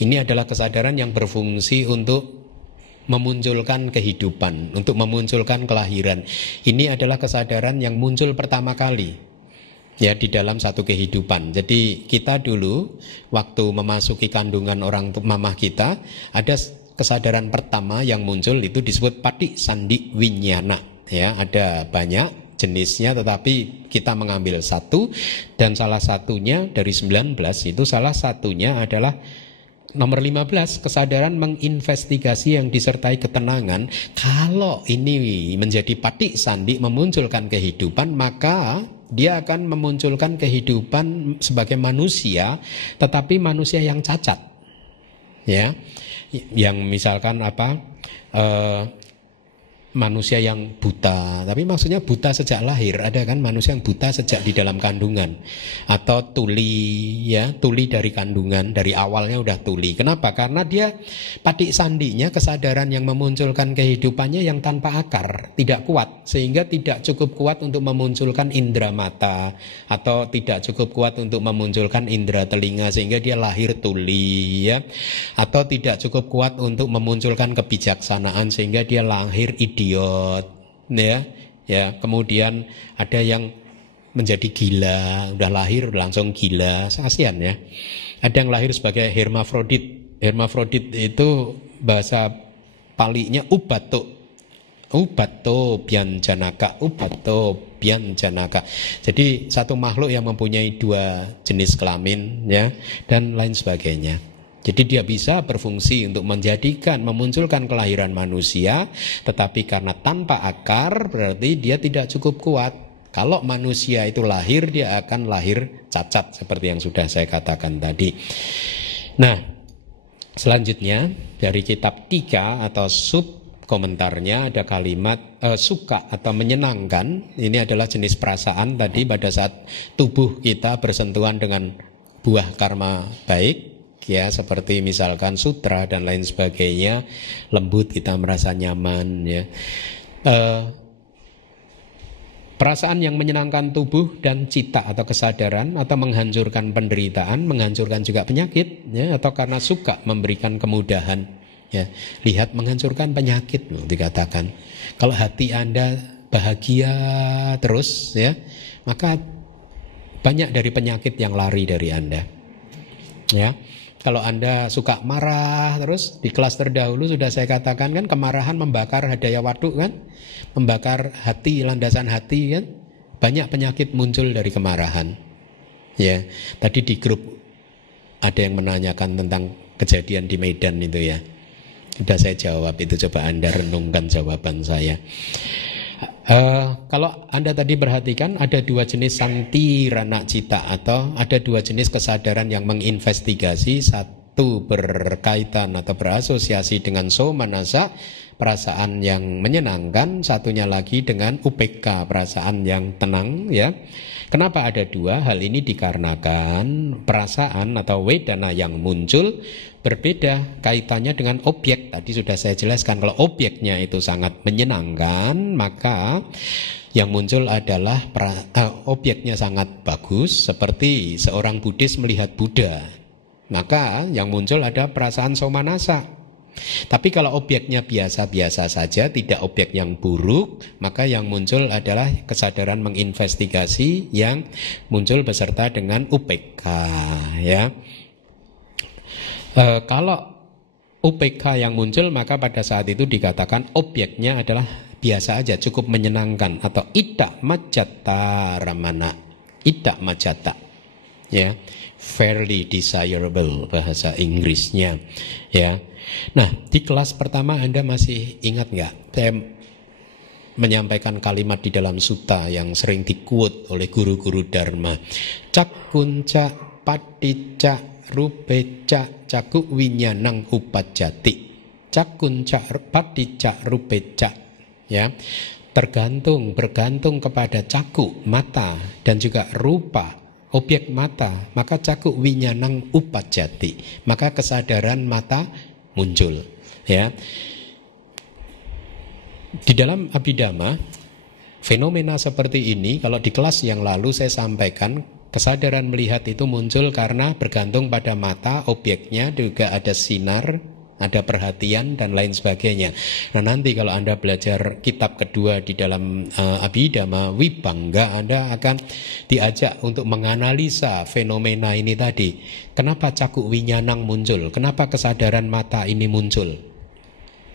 Ini adalah kesadaran yang berfungsi untuk memunculkan kehidupan, untuk memunculkan kelahiran. Ini adalah kesadaran yang muncul pertama kali ya di dalam satu kehidupan. Jadi kita dulu waktu memasuki kandungan orang mamah kita, ada kesadaran pertama yang muncul itu disebut patik sandi winyana ya. Ada banyak jenisnya tetapi kita mengambil satu, dan salah satunya dari 19 itu salah satunya adalah nomor 15, kesadaran menginvestigasi yang disertai ketenangan. Kalau ini menjadi patik sandi memunculkan kehidupan, maka dia akan memunculkan kehidupan sebagai manusia, tetapi manusia yang cacat, ya, yang misalkan manusia yang buta, tapi maksudnya buta sejak lahir. Ada kan manusia yang buta sejak di dalam kandungan, atau tuli ya, tuli dari kandungan, dari awalnya udah tuli. Kenapa? Karena dia patik sandinya, kesadaran yang memunculkan kehidupannya yang tanpa akar, tidak kuat, sehingga tidak cukup kuat untuk memunculkan indera mata, atau tidak cukup kuat untuk memunculkan indera telinga, sehingga dia lahir tuli ya, atau tidak cukup kuat untuk memunculkan kebijaksanaan sehingga dia lahir idiot ya. Kemudian ada yang menjadi gila, udah lahir langsung gila, kasihan ya. Ada yang lahir sebagai hermafrodit. Hermafrodit itu bahasa Palinya ubato bianjanaka, ubato bianjanaka. Jadi satu makhluk yang mempunyai dua jenis kelamin ya, dan lain sebagainya Jadi dia bisa berfungsi untuk memunculkan kelahiran manusia, tetapi karena tanpa akar berarti dia tidak cukup kuat. Kalau manusia itu lahir, dia akan lahir cacat seperti yang sudah saya katakan tadi. Nah, selanjutnya dari kitab 3 atau sub komentarnya ada kalimat suka atau menyenangkan. Ini adalah jenis perasaan tadi pada saat tubuh kita bersentuhan dengan buah karma baik, ya, seperti misalkan sutra dan lain sebagainya, lembut, kita merasa nyaman, ya. Perasaan yang menyenangkan tubuh dan cita atau kesadaran, atau menghancurkan penderitaan, menghancurkan juga penyakit, ya, atau karena suka memberikan kemudahan, ya. Lihat, menghancurkan penyakit loh, dikatakan. Kalau hati Anda bahagia terus, ya, maka banyak dari penyakit yang lari dari Anda, ya. Kalau Anda suka marah terus, di kelas terdahulu sudah saya katakan kan, kemarahan membakar hadaya waduk kan, membakar hati, landasan hati kan. Banyak penyakit muncul dari kemarahan. Ya, tadi di grup ada yang menanyakan tentang kejadian di Medan itu, ya. Sudah saya jawab itu, coba Anda renungkan jawaban saya. Kalau Anda tadi perhatikan, ada dua jenis santi rana cita, atau ada dua jenis kesadaran yang menginvestigasi. Satu berkaitan atau berasosiasi dengan somanasa, perasaan yang menyenangkan. Satunya lagi dengan upeka, perasaan yang tenang, ya. Kenapa ada dua? Hal ini dikarenakan perasaan atau wedana yang muncul berbeda kaitannya dengan objek. Tadi sudah saya jelaskan, kalau objeknya itu sangat menyenangkan, maka yang muncul adalah objeknya sangat bagus, seperti seorang Buddhis melihat Buddha, maka yang muncul ada perasaan somanasa. Tapi kalau objeknya biasa-biasa saja, tidak objek yang buruk, maka yang muncul adalah kesadaran menginvestigasi yang muncul beserta dengan UPK, ya. Kalau UPK yang muncul, maka pada saat itu dikatakan objeknya adalah biasa aja, cukup menyenangkan, atau ida majata ramana, ida majata, ya, fairly desirable bahasa Inggrisnya, ya. Nah, di kelas pertama Anda masih ingat nggak? Saya menyampaikan kalimat di dalam sutta yang sering di-quote oleh guru-guru Dharma. Cakunca paticca rupeca caku winyanang upajati. Cakunca paticca rupeca, ya. Bergantung kepada caku, mata, dan juga rupa, objek mata, maka caku winyanang upajati, maka kesadaran mata muncul, ya. Di dalam Abhidhamma, fenomena seperti ini, kalau di kelas yang lalu saya sampaikan, kesadaran melihat itu muncul karena bergantung pada mata, objeknya, juga ada sinar, ada perhatian, dan lain sebagainya. Nah, nanti kalau Anda belajar kitab kedua di dalam Abhidhamma Vibhanga, Anda akan diajak untuk menganalisa fenomena ini tadi. Kenapa caku winyanang muncul? Kenapa kesadaran mata ini muncul?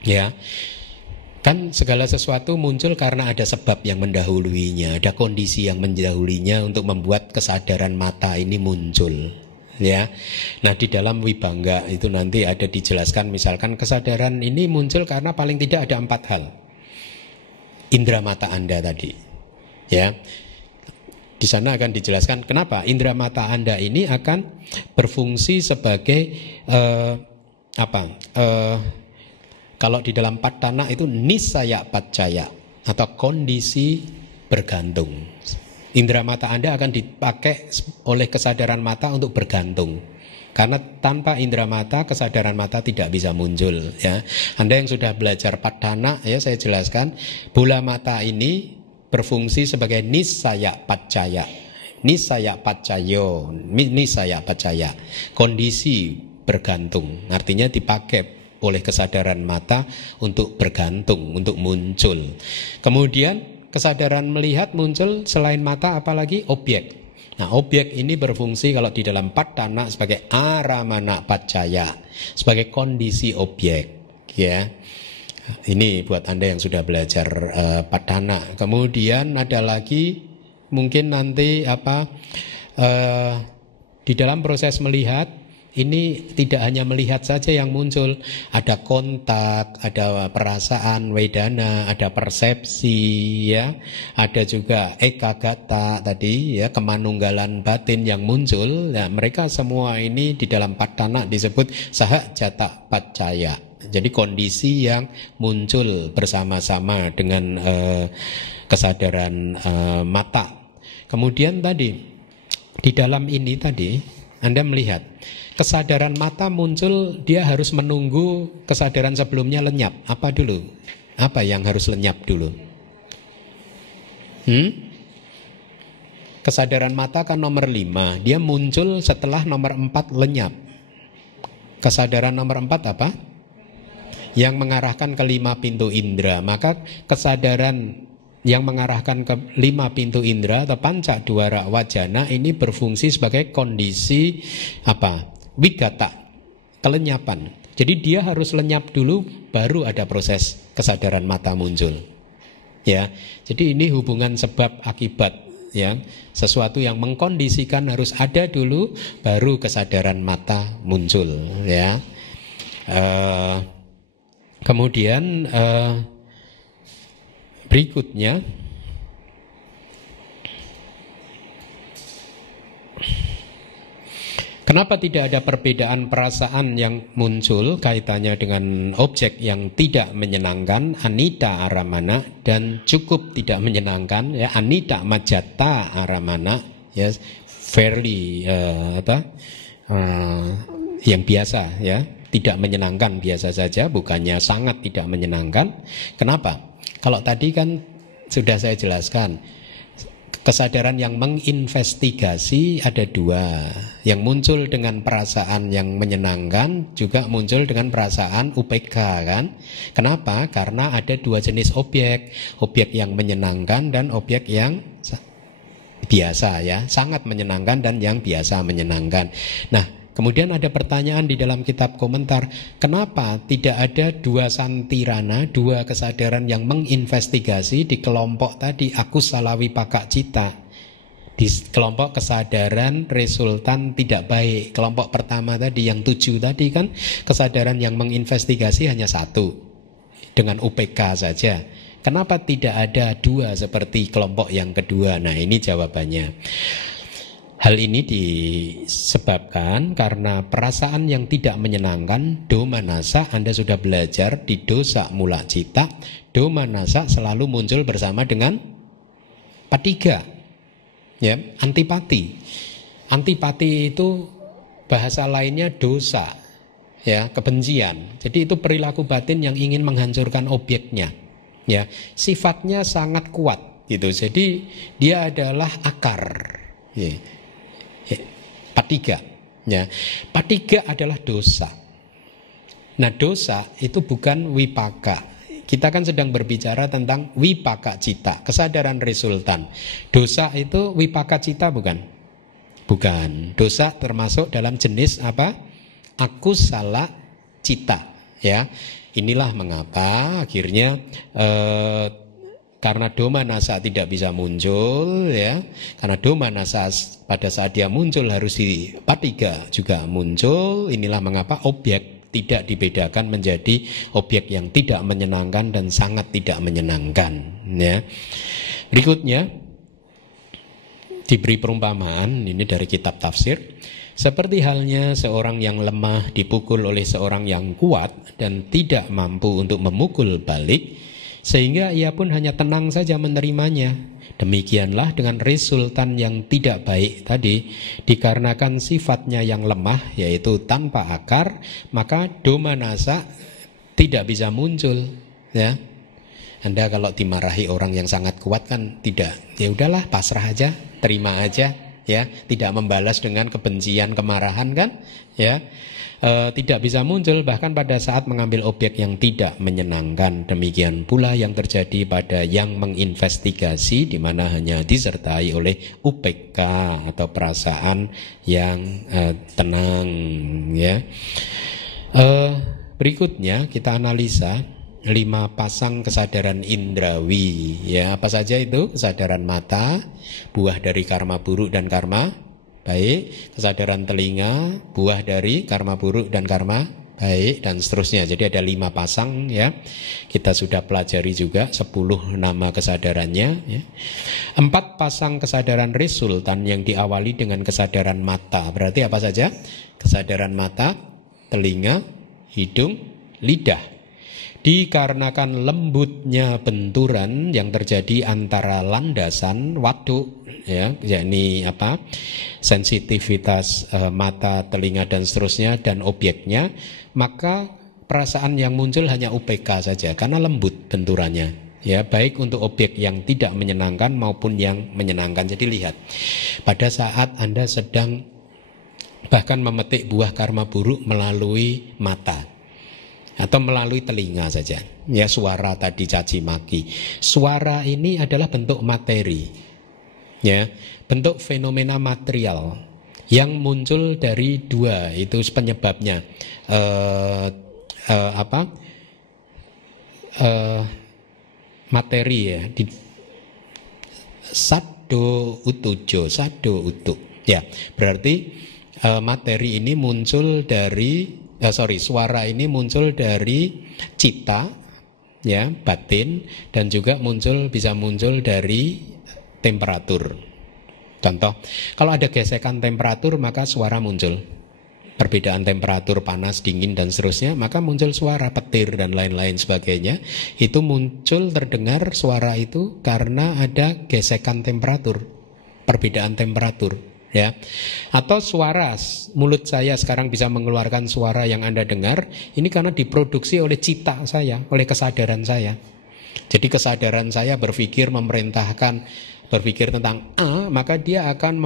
Ya, kan segala sesuatu muncul karena ada sebab yang mendahuluinya, ada kondisi yang mendahuluinya untuk membuat kesadaran mata ini muncul. Ya, nah di dalam Vibhanga itu nanti ada dijelaskan, misalkan kesadaran ini muncul karena paling tidak ada 4 hal. Indra mata Anda tadi, ya, di sana akan dijelaskan kenapa indra mata Anda ini akan berfungsi sebagai kalau di dalam Patana itu nisaya paccaya, atau kondisi bergantung. Indra mata Anda akan dipakai oleh kesadaran mata untuk bergantung. Karena tanpa indra mata, kesadaran mata tidak bisa muncul, ya. Anda yang sudah belajar Padana, ya, saya jelaskan, bola mata ini berfungsi sebagai nisaya paccaya. Nisaya paccayo, nisaya paccaya, kondisi bergantung. Artinya dipakai oleh kesadaran mata untuk bergantung, untuk muncul. Kemudian kesadaran melihat muncul selain mata, apalagi objek. Nah, objek ini berfungsi kalau di dalam Padana sebagai aramana paccaya, sebagai kondisi objek, ya. Ini buat Anda yang sudah belajar Padana. Kemudian ada lagi mungkin nanti di dalam proses melihat ini tidak hanya melihat saja yang muncul, ada kontak, ada perasaan wedana, ada persepsi, ya, ada juga ekagata tadi, ya, kemanunggalan batin yang muncul. Ya, mereka semua ini di dalam Patthana disebut sahajata paccaya. Jadi kondisi yang muncul bersama-sama dengan kesadaran mata. Kemudian tadi di dalam ini tadi Anda melihat kesadaran mata muncul, dia harus menunggu kesadaran sebelumnya lenyap. Apa dulu? Apa yang harus lenyap dulu? Kesadaran mata kan nomor 5, dia muncul setelah nomor 4 lenyap. Kesadaran nomor 4 apa? Yang mengarahkan ke 5 pintu indera. Maka kesadaran yang mengarahkan ke 5 pintu indera atau panca dwara wajana ini berfungsi sebagai kondisi apa? Wigata, kelenyapan. Jadi dia harus lenyap dulu baru ada proses kesadaran mata muncul. Ya. Jadi ini hubungan sebab akibat, ya. Sesuatu yang mengkondisikan harus ada dulu baru kesadaran mata muncul, ya. Kemudian berikutnya kenapa tidak ada perbedaan perasaan yang muncul kaitannya dengan objek yang tidak menyenangkan, anita aramana, dan cukup tidak menyenangkan, ya, anita majata aramana, ya, fairly yang biasa, ya, tidak menyenangkan biasa saja, bukannya sangat tidak menyenangkan. Kenapa? Kalau tadi kan sudah saya jelaskan, kesadaran yang menginvestigasi ada 2. Yang muncul dengan perasaan yang menyenangkan juga muncul dengan perasaan UPK, kan? Kenapa? Karena ada 2 jenis objek. Objek yang menyenangkan dan objek yang biasa, ya, sangat menyenangkan dan yang biasa menyenangkan. Nah, kemudian ada pertanyaan di dalam kitab komentar, kenapa tidak ada 2 santirana, 2 kesadaran yang menginvestigasi di kelompok tadi akusala vipaka cita, di kelompok kesadaran resultan tidak baik. Kelompok pertama tadi yang 7 tadi kan kesadaran yang menginvestigasi hanya 1 dengan UPK saja. Kenapa tidak ada 2 seperti kelompok yang kedua? Nah, ini jawabannya. Hal ini disebabkan karena perasaan yang tidak menyenangkan, domanasa, Anda sudah belajar di dosa mula cita, domanasa selalu muncul bersama dengan patiga, ya, antipati. Antipati itu bahasa lainnya dosa, ya, kebencian. Jadi itu perilaku batin yang ingin menghancurkan objeknya, ya, sifatnya sangat kuat, gitu. Jadi dia adalah akar, ya. Patiga, ya. Patiga adalah dosa. Nah, dosa itu bukan wipaka. Kita kan sedang berbicara tentang wipaka cita, kesadaran resultan. Dosa itu wipaka cita bukan? Bukan. Dosa termasuk dalam jenis apa? Akusala cita, ya. Inilah mengapa akhirnya karena domanasa tidak bisa muncul, ya. Karena domanasa pada saat dia muncul harus di patiga juga muncul. Inilah mengapa objek tidak dibedakan menjadi objek yang tidak menyenangkan dan sangat tidak menyenangkan, ya. Berikutnya diberi perumpamaan ini dari kitab tafsir. Seperti halnya seorang yang lemah dipukul oleh seorang yang kuat dan tidak mampu untuk memukul balik, sehingga ia pun hanya tenang saja menerimanya. Demikianlah dengan resultan yang tidak baik tadi, dikarenakan sifatnya yang lemah, yaitu tanpa akar, maka domanasa tidak bisa muncul, ya. Anda kalau dimarahi orang yang sangat kuat kan tidak, ya udahlah, pasrah aja, terima aja, ya, tidak membalas dengan kebencian, kemarahan kan, ya. Tidak bisa muncul bahkan pada saat mengambil objek yang tidak menyenangkan. Demikian pula yang terjadi pada yang menginvestigasi, di mana hanya disertai oleh UPK atau perasaan yang tenang, ya. Berikutnya kita analisa 5 pasang kesadaran indrawi, ya. Apa saja itu? Kesadaran mata, buah dari karma buruk dan karma baik, kesadaran telinga buah dari karma buruk dan karma baik, dan seterusnya. Jadi ada 5 pasang ya. Kita sudah pelajari juga 10 nama kesadarannya ya. 4 pasang kesadaran resultan yang diawali dengan kesadaran mata. Berarti apa saja? Kesadaran mata, telinga, hidung, lidah. Dikarenakan lembutnya benturan yang terjadi antara landasan waduk ya, yakni apa? Sensitivitas mata, telinga dan seterusnya dan objeknya, maka perasaan yang muncul hanya UPK saja karena lembut benturannya. Ya, baik untuk objek yang tidak menyenangkan maupun yang menyenangkan. Jadi lihat, pada saat Anda sedang bahkan memetik buah karma buruk melalui mata atau melalui telinga saja, ya, suara tadi caci maki. Suara ini adalah bentuk materi, ya, bentuk fenomena material yang muncul dari 2, itu penyebabnya materi ya, di sado utujo, sado utuk, ya, berarti materi ini muncul dari suara ini muncul dari cita ya, batin, dan juga bisa muncul dari temperatur. Contoh, kalau ada gesekan temperatur maka suara muncul. Perbedaan temperatur panas, dingin dan seterusnya, maka muncul suara, petir dan lain-lain sebagainya. Itu muncul terdengar suara itu karena ada gesekan temperatur, perbedaan temperatur. Ya, atau suara mulut saya sekarang bisa mengeluarkan suara yang Anda dengar, ini karena diproduksi oleh cita saya, oleh kesadaran saya. Jadi kesadaran saya berpikir tentang A, maka dia akan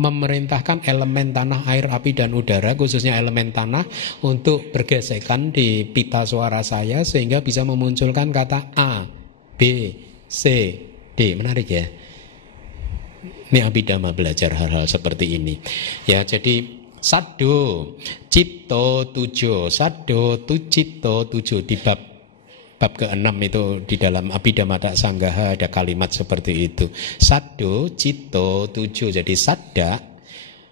memerintahkan elemen tanah, air, api dan udara, khususnya elemen tanah, untuk bergesekan di pita suara saya sehingga bisa memunculkan kata A, B, C, D. Menarik ya. Ini Abhidhamma belajar hal-hal seperti ini. Ya, jadi sado, cipto, tujo, sado, cipto, tujo, di bab ke-6 itu di dalam Abhidhamma Sanggaha ada kalimat seperti itu. Sado, cipto, tujo. Jadi sada,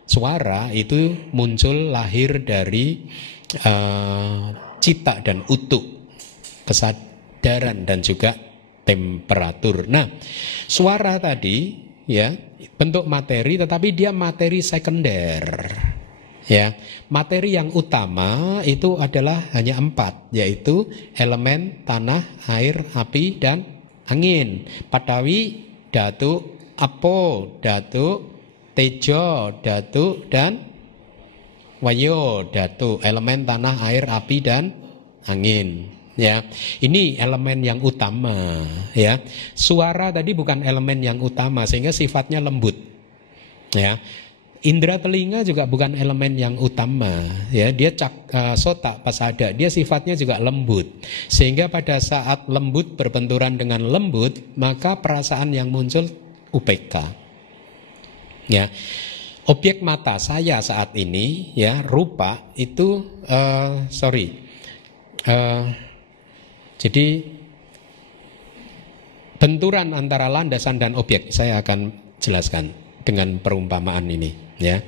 suara itu muncul lahir dari cita dan utuk, kesadaran dan juga temperatur. Nah, suara tadi ya, bentuk materi, tetapi dia materi sekunder. Ya, materi yang utama itu adalah hanya 4, yaitu elemen tanah, air, api dan angin. Padawi, dhatu, apo, dhatu, tejo, dhatu dan wayo, dhatu, elemen tanah, air, api dan angin. Ya, ini elemen yang utama ya. Suara tadi bukan elemen yang utama sehingga sifatnya lembut. Ya. Indra telinga juga bukan elemen yang utama ya. Dia sota pasada, dia sifatnya juga lembut. Sehingga pada saat lembut berbenturan dengan lembut, maka perasaan yang muncul UPK. Ya. Objek mata saya saat ini ya, rupa itu jadi benturan antara landasan dan objek saya akan jelaskan dengan perumpamaan ini ya.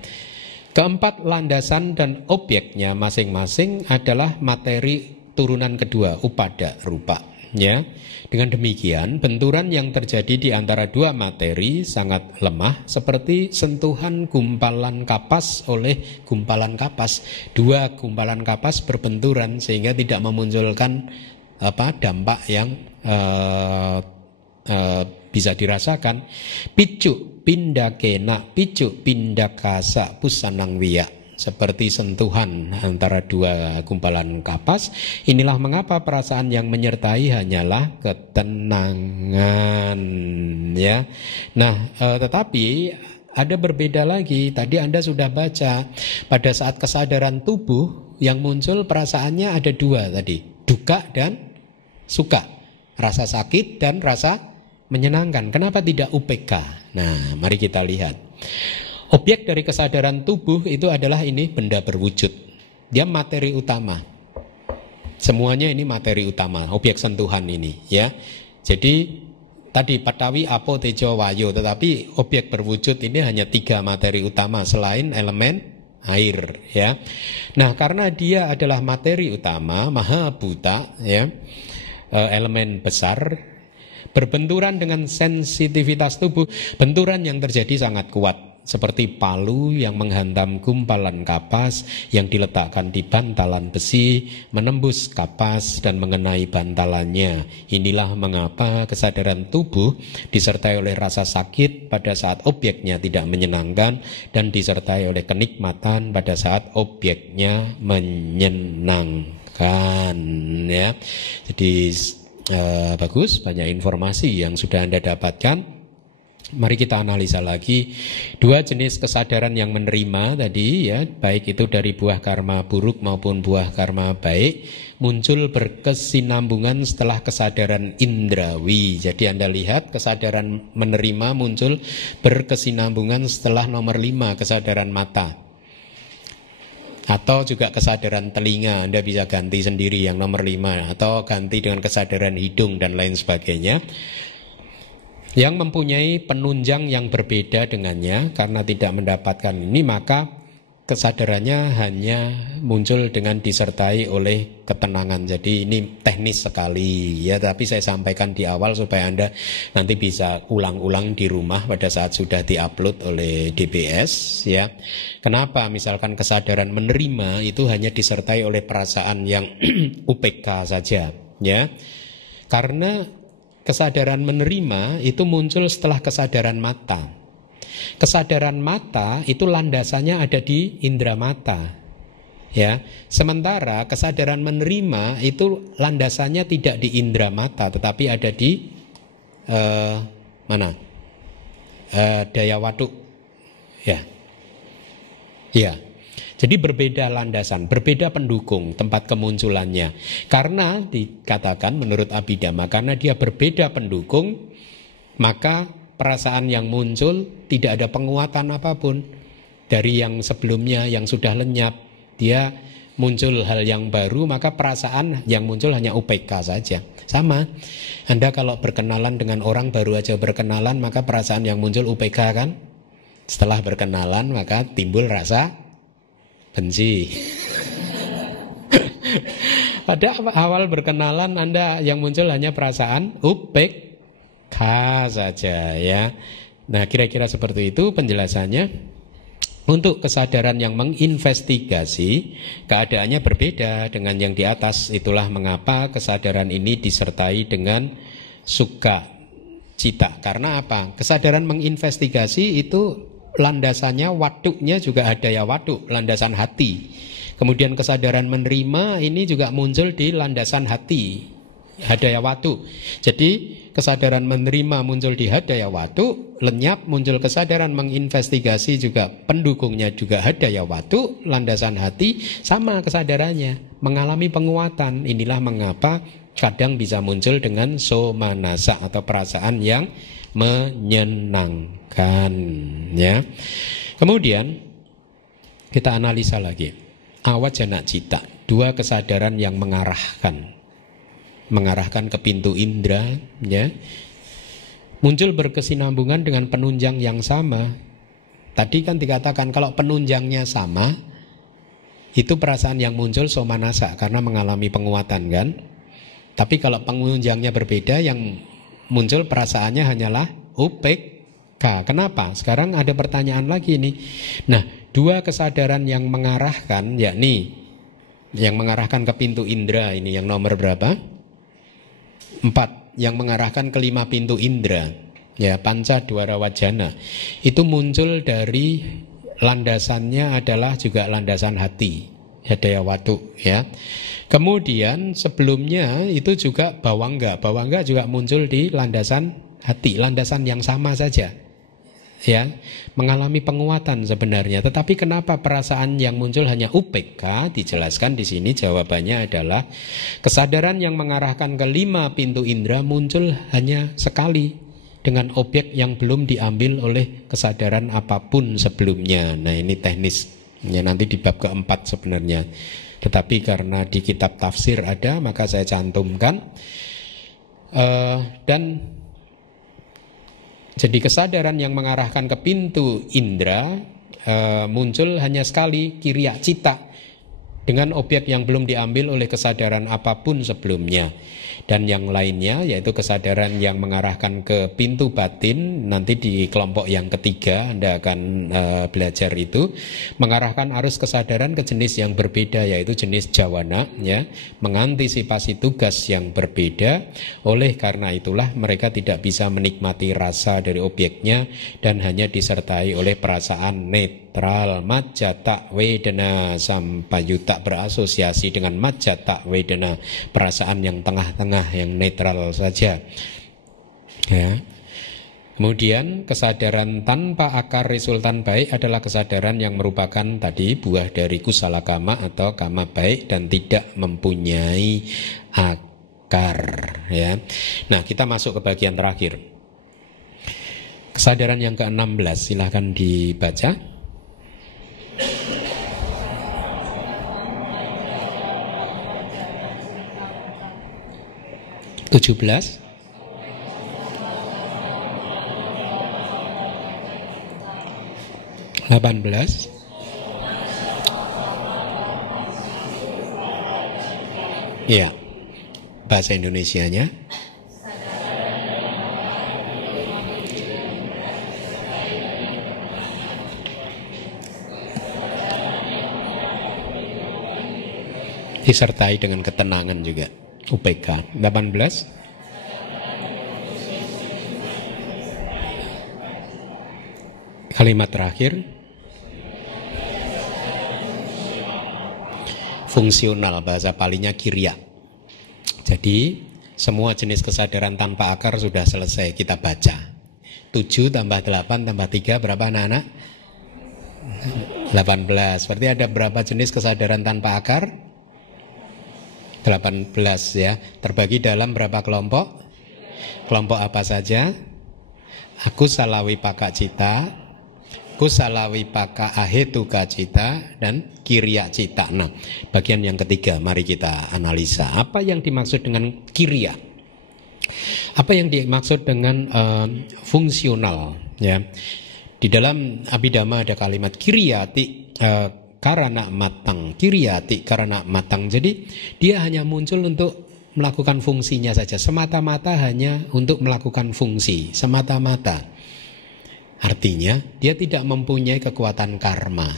Keempat landasan dan objeknya masing-masing adalah materi turunan kedua, upada rupa ya. Dengan demikian benturan yang terjadi di antara 2 materi sangat lemah, seperti sentuhan gumpalan kapas oleh gumpalan kapas. 2 gumpalan kapas berbenturan sehingga tidak memunculkan dampak yang bisa dirasakan. Picu pindakena, picu pindakasa pusanang wiya, seperti sentuhan antara 2 gumpalan kapas. Inilah mengapa perasaan yang menyertai hanyalah ketenangan ya. Nah, tetapi ada berbeda lagi. Tadi Anda sudah baca, pada saat kesadaran tubuh yang muncul perasaannya ada 2 tadi, duka dan suka, rasa sakit dan rasa menyenangkan. Kenapa tidak UPK? Nah, mari kita lihat. Objek dari kesadaran tubuh itu adalah ini, benda berwujud. Dia materi utama. Semuanya ini materi utama, objek sentuhan ini ya. Jadi tadi Patawi, Apo, Tejo, Wayo. Tetapi objek berwujud ini hanya 3 materi utama selain elemen air, ya. Nah, karena dia adalah materi utama, Maha Bhuta, ya, elemen besar, berbenturan dengan sensitivitas tubuh, benturan yang terjadi sangat kuat. Seperti palu yang menghantam gumpalan kapas yang diletakkan di bantalan besi, menembus kapas dan mengenai bantalannya. Inilah mengapa kesadaran tubuh disertai oleh rasa sakit pada saat objeknya tidak menyenangkan dan disertai oleh kenikmatan pada saat objeknya menyenangkan, ya. Jadi bagus, banyak informasi yang sudah Anda dapatkan. Mari kita analisa lagi 2 jenis kesadaran yang menerima tadi, ya, baik itu dari buah karma buruk maupun buah karma baik, muncul berkesinambungan setelah kesadaran indrawi. Jadi Anda lihat kesadaran menerima muncul berkesinambungan setelah nomor 5, kesadaran mata. Atau juga kesadaran telinga, Anda bisa ganti sendiri yang nomor 5, atau ganti dengan kesadaran hidung dan lain sebagainya, yang mempunyai penunjang yang berbeda dengannya. Karena tidak mendapatkan ini, maka kesadarannya hanya muncul dengan disertai oleh ketenangan. Jadi ini teknis sekali, ya, tapi saya sampaikan di awal supaya Anda nanti bisa ulang-ulang di rumah pada saat sudah diupload oleh DBS, ya. Kenapa misalkan kesadaran menerima itu hanya disertai oleh perasaan yang UPK saja, ya? Karena kesadaran menerima itu muncul setelah kesadaran mata. Kesadaran mata itu landasannya ada di indera mata, ya. Sementara kesadaran menerima itu landasannya tidak di indera mata, tetapi ada di mana? Daya waduk, ya. Ya. Jadi berbeda landasan, berbeda pendukung tempat kemunculannya. Karena dikatakan menurut Abhidhamma, karena dia berbeda pendukung, maka perasaan yang muncul tidak ada penguatan apapun dari yang sebelumnya yang sudah lenyap. Dia muncul hal yang baru, maka perasaan yang muncul hanya UPK saja. Sama, Anda kalau berkenalan dengan orang baru aja berkenalan, maka perasaan yang muncul UPK kan. Setelah berkenalan maka timbul rasa benci. Pada awal berkenalan Anda yang muncul hanya perasaan UPK saja, ya. Nah, kira-kira seperti itu penjelasannya. Untuk kesadaran yang menginvestigasi, keadaannya berbeda dengan yang di atas. Itulah mengapa kesadaran ini disertai dengan sukha cita. Karena apa? Kesadaran menginvestigasi itu landasannya, waduknya juga hadaya waduk, landasan hati. Kemudian kesadaran menerima ini juga muncul di landasan hati, hadaya waduk. Jadi kesadaran menerima muncul di hadaya waduk, lenyap muncul kesadaran menginvestigasi juga pendukungnya juga hadaya waduk, landasan hati, sama kesadarannya, mengalami penguatan. Inilah mengapa kadang bisa muncul dengan somanasa atau perasaan yang menyenangkan, ya. Kemudian kita analisa lagi awajana cita, 2 kesadaran yang mengarahkan ke pintu indera, ya. Muncul berkesinambungan dengan penunjang yang sama. Tadi kan dikatakan kalau penunjangnya sama, itu perasaan yang muncul somanasa karena mengalami penguatan, kan. Tapi kalau penunjangnya berbeda, yang muncul perasaannya hanyalah UPK. Kenapa? Sekarang ada pertanyaan lagi nih. Nah, 2 kesadaran yang mengarahkan, yakni yang mengarahkan ke pintu indera ini yang nomor berapa? 4. Yang mengarahkan ke 5 pintu indera, ya, panca dwara wajana. Itu muncul dari landasannya adalah juga landasan hati, hadaya waduk, ya. Kemudian sebelumnya itu juga bawangga. Bawangga juga muncul di landasan hati, landasan yang sama saja, ya, mengalami penguatan sebenarnya. Tetapi kenapa perasaan yang muncul hanya UPK? Dijelaskan di sini jawabannya adalah kesadaran yang mengarahkan ke 5 pintu indera muncul hanya sekali dengan objek yang belum diambil oleh kesadaran apapun sebelumnya. Nah, ini teknis, ya, nanti di bab keempat sebenarnya. Tetapi karena di kitab tafsir ada, maka saya cantumkan. Dan Jadi kesadaran yang mengarahkan ke pintu indera muncul hanya sekali, kiriya cita, dengan objek yang belum diambil oleh kesadaran apapun sebelumnya. Dan yang lainnya yaitu kesadaran yang mengarahkan ke pintu batin, nanti di kelompok yang ketiga Anda akan belajar itu, mengarahkan arus kesadaran ke jenis yang berbeda, yaitu jenis jawana, ya, mengantisipasi tugas yang berbeda. Oleh karena itulah mereka tidak bisa menikmati rasa dari objeknya dan hanya disertai oleh perasaan netral. Majjata wedana sampayuta, berasosiasi dengan majjata wedana, perasaan yang tengah-tengah, yang netral saja, ya. Kemudian kesadaran tanpa akar resultan baik adalah kesadaran yang merupakan tadi buah dari kusala kama atau kama baik dan tidak mempunyai akar, ya. Nah, kita masuk ke bagian terakhir, kesadaran yang ke-16. Silahkan dibaca. 17. Delapan belas. Iya, bahasa Indonesianya. Disertai dengan ketenangan juga. UPK 18. Kalimat terakhir, fungsional, bahasa palinya kiriya. Jadi semua jenis kesadaran tanpa akar sudah selesai kita baca. 7 tambah 8 tambah 3 berapa anak-anak? 18. Berarti ada berapa jenis kesadaran tanpa akar? 18, ya. Terbagi dalam berapa kelompok? Kelompok apa saja? Akusala wipaka cita, kusala wipaka ahetuka cita, dan kiriya cita. Nah, bagian yang ketiga mari kita analisa. Apa yang dimaksud dengan kiriya? Apa yang dimaksud dengan fungsional, ya? Di dalam Abhidhamma ada kalimat kiriyati karana matang, kiriyati karana matang. Jadi dia hanya muncul untuk melakukan fungsinya saja, semata-mata hanya untuk melakukan fungsi, semata-mata. Artinya dia tidak mempunyai kekuatan karma,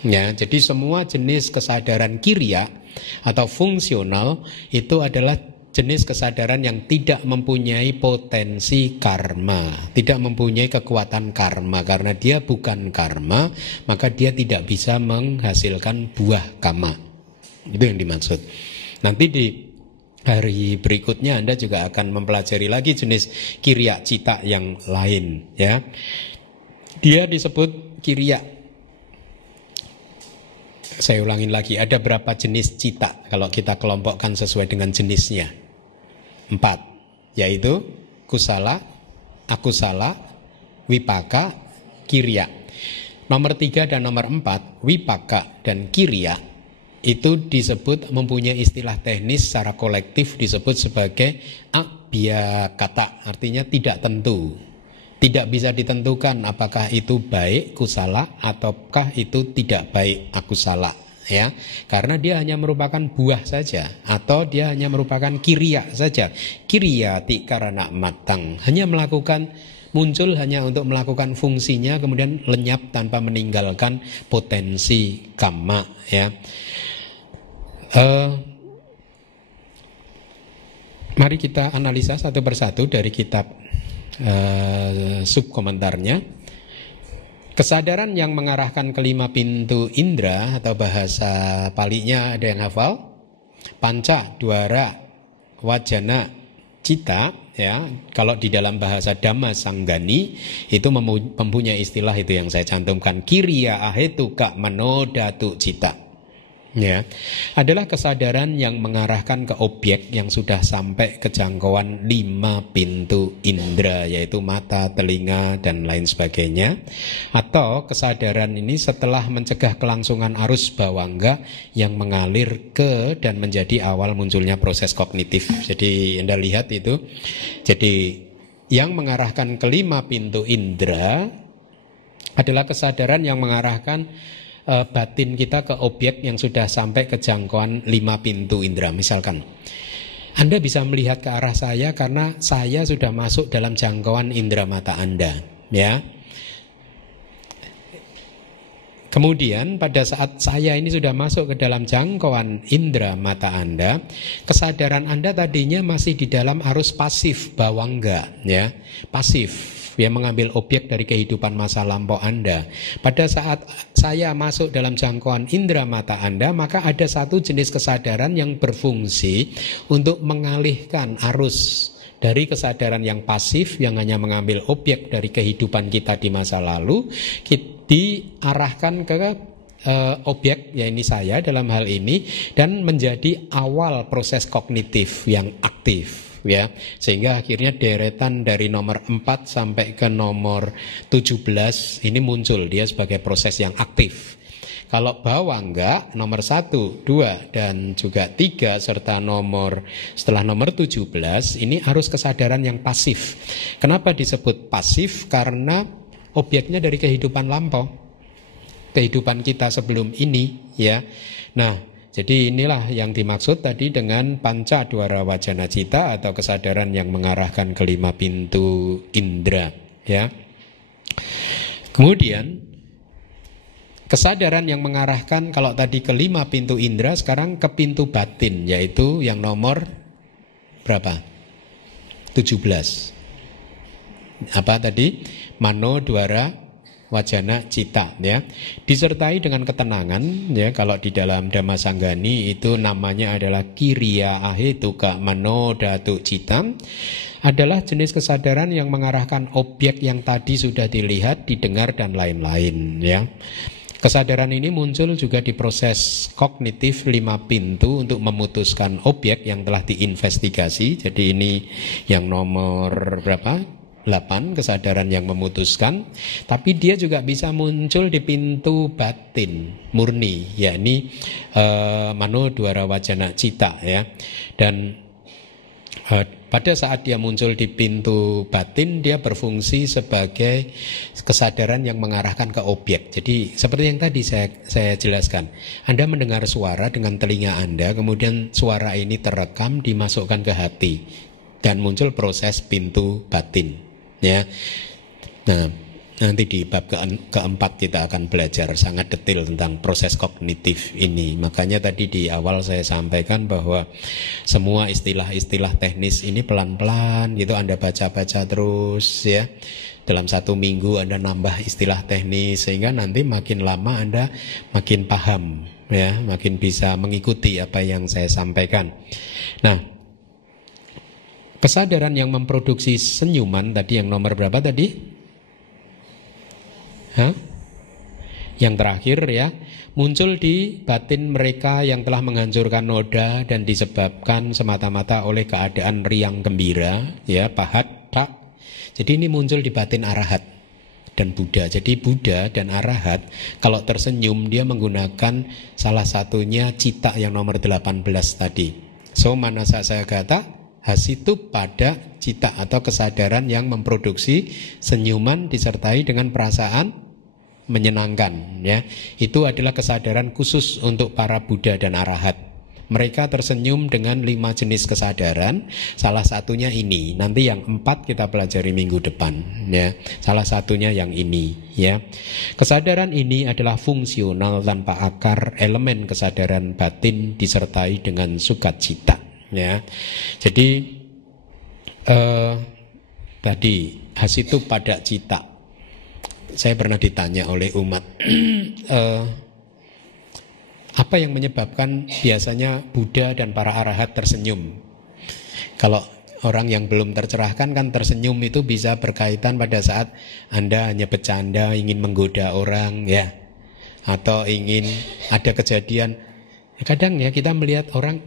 ya. Jadi semua jenis kesadaran kiriya atau fungsional itu adalah jenis kesadaran yang tidak mempunyai potensi karma, tidak mempunyai kekuatan karma. Karena dia bukan karma, maka dia tidak bisa menghasilkan buah kama. Itu yang dimaksud. Nanti di hari berikutnya Anda juga akan mempelajari lagi jenis kiriya cita yang lain, ya. Dia disebut kiriya. Saya ulangin lagi, ada berapa jenis cita kalau kita kelompokkan sesuai dengan jenisnya? 4, yaitu kusala, akusala, wipaka, kiriya. Nomor 3 dan nomor 4, wipaka dan kiriya, itu disebut, mempunyai istilah teknis secara kolektif disebut sebagai abhyakata, artinya tidak tentu. Tidak bisa ditentukan apakah itu baik kusala ataukah itu tidak baik akusala, ya. Karena dia hanya merupakan buah saja atau dia hanya merupakan kiriya saja. Kiriyati karana matang, hanya melakukan, muncul hanya untuk melakukan fungsinya, kemudian lenyap tanpa meninggalkan potensi kamma, ya. Mari kita analisa satu persatu dari kitab subkomentarnya. Kesadaran yang mengarahkan kelima pintu indera atau bahasa palinya ada yang hafal? Panca, dwara, wajana, cita, ya. Kalau di dalam bahasa Dhamma Sanggani itu mempunyai istilah itu yang saya cantumkan, kiriya ahetuka manodatu cita, ya. Adalah kesadaran yang mengarahkan ke objek yang sudah sampai ke jangkauan 5 pintu indera, yaitu mata, telinga, dan lain sebagainya. Atau kesadaran ini setelah mencegah kelangsungan arus bawangga yang mengalir ke dan menjadi awal munculnya proses kognitif. Jadi Anda lihat itu, jadi yang mengarahkan kelima pintu indera adalah kesadaran yang mengarahkan batin kita ke objek yang sudah sampai ke jangkauan 5 pintu indera. Misalkan Anda bisa melihat ke arah saya karena saya sudah masuk dalam jangkauan indera mata Anda, ya. Kemudian pada saat saya ini sudah masuk ke dalam jangkauan indera mata Anda, kesadaran Anda tadinya masih di dalam arus pasif bawangga, ya, pasif, yang mengambil objek dari kehidupan masa lampau Anda. Pada saat saya masuk dalam jangkauan indera mata Anda, maka ada satu jenis kesadaran yang berfungsi untuk mengalihkan arus dari kesadaran yang pasif yang hanya mengambil objek dari kehidupan kita di masa lalu, diarahkan ke objek, ya ini saya dalam hal ini, dan menjadi awal proses kognitif yang aktif, ya, sehingga akhirnya deretan dari nomor 4 sampai ke nomor 17 ini muncul dia sebagai proses yang aktif. Kalau bawangga nomor 1, 2 dan juga 3 serta setelah nomor 17 ini arus kesadaran yang pasif. Kenapa disebut pasif? Karena objeknya dari kehidupan lampau, kehidupan kita sebelum ini, ya. Nah, jadi inilah yang dimaksud tadi dengan panca dwara wajana cita atau kesadaran yang mengarahkan kelima pintu indera, ya. Kemudian kesadaran yang mengarahkan kalau tadi kelima pintu indera, sekarang ke pintu batin, yaitu yang nomor berapa? 17. Apa tadi? Mano dwara wajana cita, ya. Disertai dengan ketenangan, ya. Kalau di dalam Dhamma Sanggani itu namanya adalah kiriya ahetuka mano dhatu cita, adalah jenis kesadaran yang mengarahkan objek yang tadi sudah dilihat, didengar dan lain-lain, ya. Kesadaran ini muncul juga di proses kognitif 5 pintu untuk memutuskan objek yang telah diinvestigasi. Jadi ini yang nomor berapa? 8, kesadaran yang memutuskan. Tapi dia juga bisa muncul di pintu batin murni, yakni mano dwara wajana cita, ya. Dan pada saat dia muncul di pintu batin, dia berfungsi sebagai kesadaran yang mengarahkan ke objek. Jadi seperti yang tadi saya jelaskan, Anda mendengar suara dengan telinga Anda, kemudian suara ini terekam, dimasukkan ke hati, dan muncul proses pintu batin, ya. Nah, nanti di bab keempat kita akan belajar sangat detail tentang proses kognitif ini. Makanya tadi di awal saya sampaikan bahwa semua istilah-istilah teknis ini pelan-pelan gitu Anda baca-baca terus, ya. Dalam 1 minggu Anda nambah istilah teknis, sehingga nanti makin lama Anda makin paham, ya, makin bisa mengikuti apa yang saya sampaikan. Nah, kesadaran yang memproduksi senyuman tadi yang nomor berapa tadi? Yang terakhir, ya, muncul di batin mereka yang telah menghancurkan noda dan disebabkan semata-mata oleh keadaan riang gembira, ya, pahat, tak. Jadi ini muncul di batin arahat dan Buddha. Jadi Buddha dan arahat kalau tersenyum dia menggunakan salah satunya cita yang nomor 18 tadi. So manasa saya kata hasitu pada cita atau kesadaran yang memproduksi senyuman disertai dengan perasaan menyenangkan, ya. Itu adalah kesadaran khusus untuk para Buddha dan arahat. Mereka tersenyum dengan 5 jenis kesadaran. Salah satunya ini. Nanti yang 4 kita pelajari minggu depan, ya. Salah satunya yang ini, ya. Kesadaran ini adalah fungsional tanpa akar. Elemen kesadaran batin disertai dengan sukacita, ya. Jadi tadi hasitu pada cita. Saya pernah ditanya oleh umat, apa yang menyebabkan biasanya Buddha dan para arahat tersenyum? Kalau orang yang belum tercerahkan kan tersenyum itu bisa berkaitan pada saat Anda hanya bercanda, ingin menggoda orang, ya, atau ingin ada kejadian. Kadang ya kita melihat orang,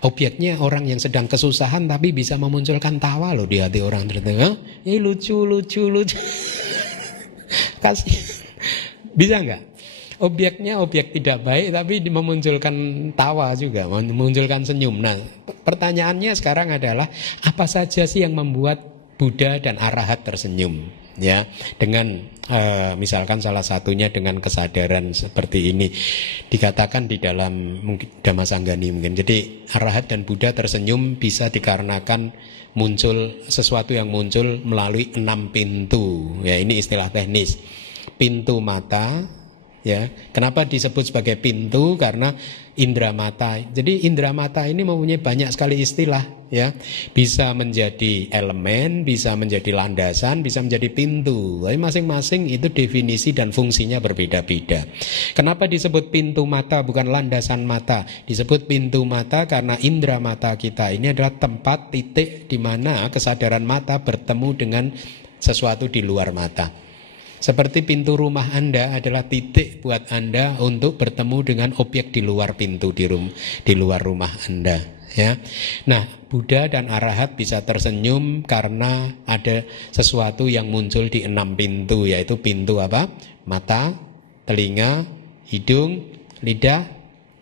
objeknya orang yang sedang kesusahan tapi bisa memunculkan tawa loh di hati orang tertentu. Ini lucu. Kasih, bisa nggak? Objeknya objek tidak baik tapi memunculkan tawa juga, memunculkan senyum. Nah, pertanyaannya sekarang adalah apa saja sih yang membuat Buddha dan Arahat tersenyum, ya, dengan misalkan salah satunya dengan kesadaran seperti ini dikatakan di dalam mungkin Dhammasanggani mungkin. Jadi Arahat dan Buddha tersenyum bisa dikarenakan muncul sesuatu yang muncul melalui 6 pintu, ya, ini istilah teknis. Pintu mata, ya. Kenapa disebut sebagai pintu? Karena indera mata. Jadi indera mata ini mempunyai banyak sekali istilah, ya. Bisa menjadi elemen, bisa menjadi landasan, bisa menjadi pintu. Tapi masing-masing itu definisi dan fungsinya berbeda-beda. Kenapa disebut pintu mata bukan landasan mata? Disebut pintu mata karena indera mata kita ini adalah tempat titik di mana kesadaran mata bertemu dengan sesuatu di luar mata. Seperti pintu rumah Anda adalah titik buat Anda untuk bertemu dengan objek di luar pintu di luar rumah Anda, ya. Nah, Buddha dan Arahat bisa tersenyum karena ada sesuatu yang muncul di 6 pintu, yaitu pintu apa? Mata, telinga, hidung, lidah,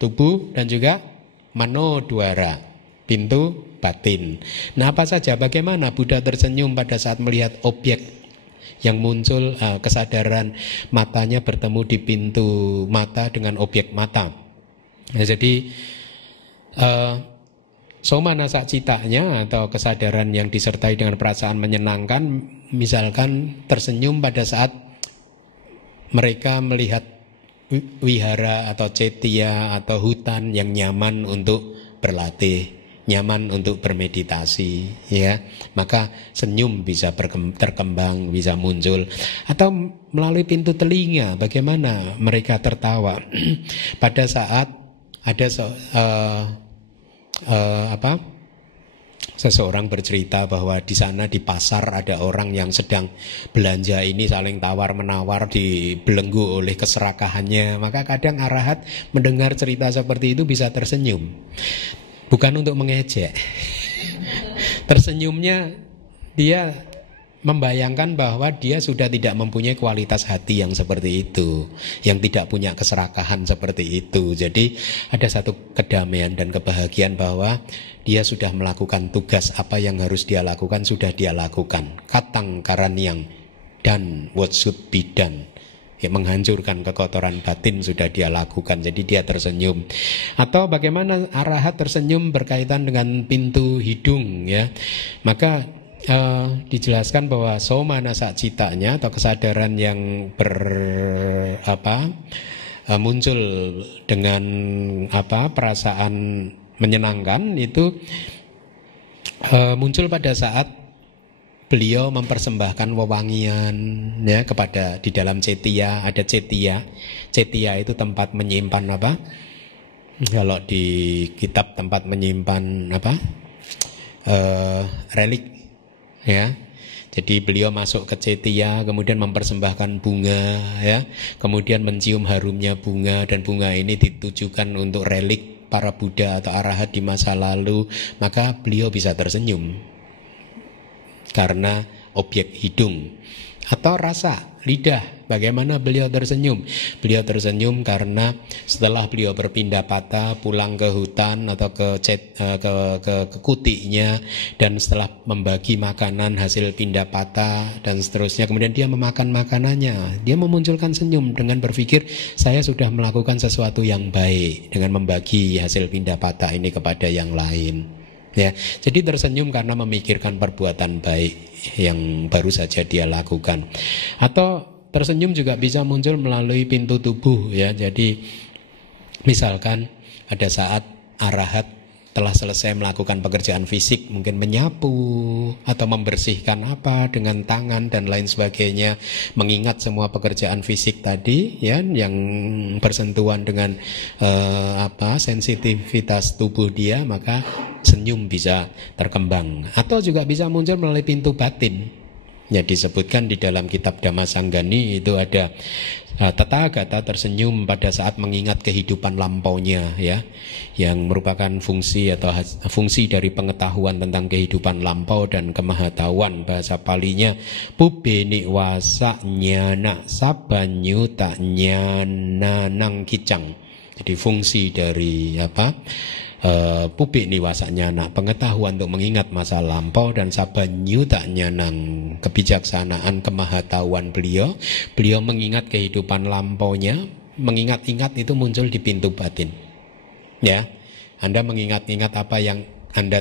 tubuh, dan juga manodwara, pintu batin. Nah, apa saja, bagaimana Buddha tersenyum pada saat melihat objek yang muncul, kesadaran matanya bertemu di pintu mata dengan objek mata. Nah, jadi somanasa citanya atau kesadaran yang disertai dengan perasaan menyenangkan, misalkan tersenyum pada saat mereka melihat wihara atau cetia atau hutan yang nyaman untuk berlatih, nyaman untuk bermeditasi, ya, maka senyum bisa terkembang, bisa muncul. Atau melalui pintu telinga, bagaimana mereka tertawa pada saat ada seseorang bercerita bahwa di sana di pasar ada orang yang sedang belanja ini saling tawar menawar, dibelenggu oleh keserakahannya. Maka kadang Arahat mendengar cerita seperti itu bisa tersenyum. Bukan untuk mengejek. Tersenyumnya dia membayangkan bahwa dia sudah tidak mempunyai kualitas hati yang seperti itu, yang tidak punya keserakahan seperti itu. Jadi ada satu kedamaian dan kebahagiaan bahwa dia sudah melakukan tugas apa yang harus dia lakukan, sudah dia lakukan. Katang karaniang dan what should be done. Ya, menghancurkan kekotoran batin sudah dia lakukan, jadi dia tersenyum. Atau bagaimana Arahat tersenyum berkaitan dengan pintu hidung, ya. Maka dijelaskan bahwa somanasa citanya atau kesadaran yang muncul dengan perasaan menyenangkan itu muncul pada saat beliau mempersembahkan wewangian, ya, kepada di dalam cetia. Ada cetia. Cetia itu tempat menyimpan apa? Kalau di kitab tempat menyimpan apa? Relik, ya. Jadi beliau masuk ke cetia, kemudian mempersembahkan bunga, ya. Kemudian mencium harumnya bunga, dan bunga ini ditujukan untuk relik para Buddha atau Arahat di masa lalu. Maka beliau bisa tersenyum karena objek hidung. Atau rasa, lidah, bagaimana beliau tersenyum? Beliau tersenyum karena setelah beliau berpindah patah, pulang ke hutan atau ke kutiknya, dan setelah membagi makanan hasil pindah patah dan seterusnya, kemudian dia memakan makanannya, dia memunculkan senyum dengan berpikir, saya sudah melakukan sesuatu yang baik dengan membagi hasil pindah patah ini kepada yang lain. Ya, jadi tersenyum karena memikirkan perbuatan baik yang baru saja dia lakukan. Atau tersenyum juga bisa muncul melalui pintu tubuh, ya. Jadi misalkan ada saat Arahat telah selesai melakukan pekerjaan fisik, mungkin menyapu atau membersihkan apa dengan tangan dan lain sebagainya, mengingat semua pekerjaan fisik tadi, ya, yang bersentuhan dengan sensitivitas tubuh dia, maka senyum bisa terkembang. Atau juga bisa muncul melalui pintu batin. Ya, disebutkan di dalam kitab Dhammasanggani itu ada Tathagata tersenyum pada saat mengingat kehidupan lampaunya, ya, yang merupakan fungsi atau fungsi dari pengetahuan tentang kehidupan lampau dan kemahatauan. Bahasa Palinya pubeni wasa nyana sabanyu tak nyana nang kicang. Jadi fungsi dari Pupik niwasanya anak pengetahuan untuk mengingat masa lampau dan sabanyutanya nang kebijaksanaan kemahatauan beliau. Beliau mengingat kehidupan lampaunya. Mengingat-ingat itu muncul di pintu batin. Ya, Anda mengingat-ingat apa yang Anda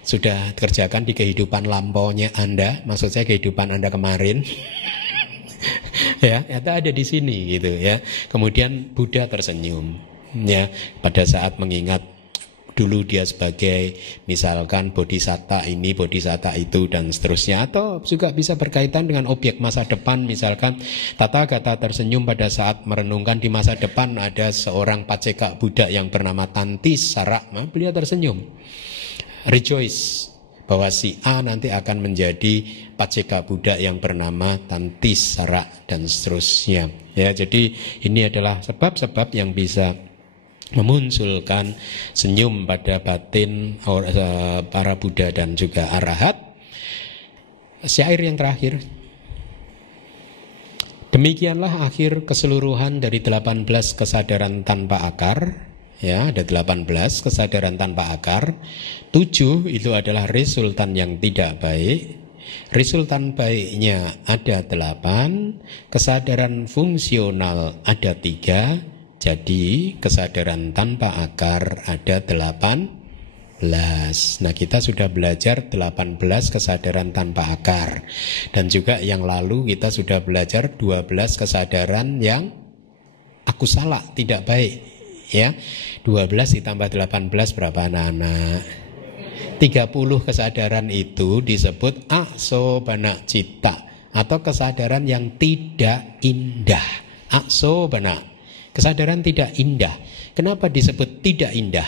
sudah kerjakan di kehidupan lampaunya Anda, maksud saya kehidupan Anda kemarin. Ya, itu ada di sini gitu ya. Kemudian Buddha tersenyum. Ya, pada saat mengingat dulu dia sebagai misalkan bodhisatta ini, bodhisatta itu dan seterusnya, atau juga bisa berkaitan dengan objek masa depan. Misalkan Tathagata tersenyum pada saat merenungkan di masa depan ada seorang paceka Buddha yang bernama Tantisara, beliau tersenyum, rejoice bahwa si A nanti akan menjadi paceka Buddha yang bernama Tantisara dan seterusnya. Ya, jadi ini adalah sebab-sebab yang bisa memunculkan senyum pada batin para Buddha dan juga arahat. Syair yang terakhir. Demikianlah akhir keseluruhan dari 18 kesadaran tanpa akar. Ya, ada 18 kesadaran tanpa akar. 7 itu adalah resultan yang tidak baik. Resultan baiknya ada 8. Kesadaran fungsional ada 3. Jadi kesadaran tanpa akar ada 18. Nah, kita sudah belajar 18 kesadaran tanpa akar. Dan juga yang lalu kita sudah belajar 12 kesadaran yang aku salah, tidak baik. Ya, 12 ditambah 18 berapa anak-anak? 30 kesadaran itu disebut aksobana citta, atau kesadaran yang tidak indah. Aksobana, kesadaran tidak indah. Kenapa disebut tidak indah?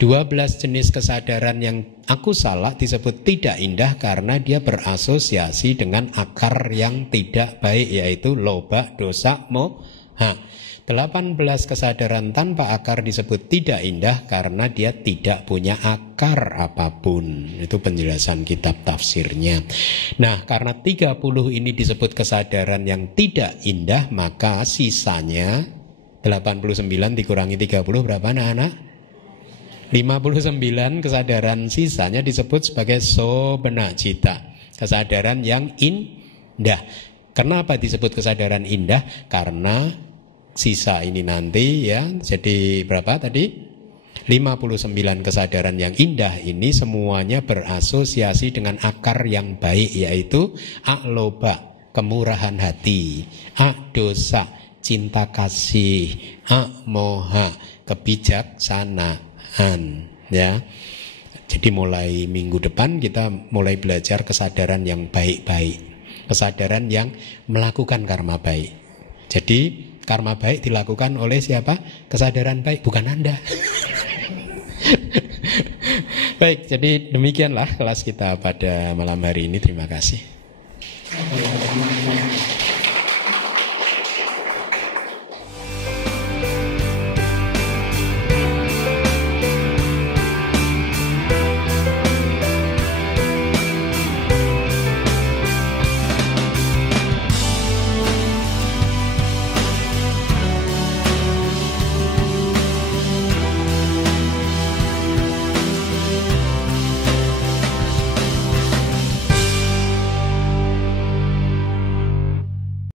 12 jenis kesadaran yang aku salah disebut tidak indah karena dia berasosiasi dengan akar yang tidak baik, yaitu loba, dosa, moha. 18 kesadaran tanpa akar disebut tidak indah karena dia tidak punya akar apapun. Itu penjelasan kitab tafsirnya. Nah, karena 30 ini disebut kesadaran yang tidak indah, maka sisanya 89 dikurangi 30 berapa anak-anak? 59 kesadaran sisanya disebut sebagai sobena cita, kesadaran yang indah. Kenapa disebut kesadaran indah? Karena sisa ini nanti ya, jadi berapa tadi? 59 kesadaran yang indah ini semuanya berasosiasi dengan akar yang baik, yaitu akloba, kemurahan hati, dosa, cinta kasih, moha, kebijaksanaan, ya. Jadi mulai minggu depan kita mulai belajar kesadaran yang baik-baik, kesadaran yang melakukan karma baik. Jadi karma baik dilakukan oleh siapa? Kesadaran baik, bukan Anda. Baik, jadi demikianlah kelas kita pada malam hari ini. Terima kasih.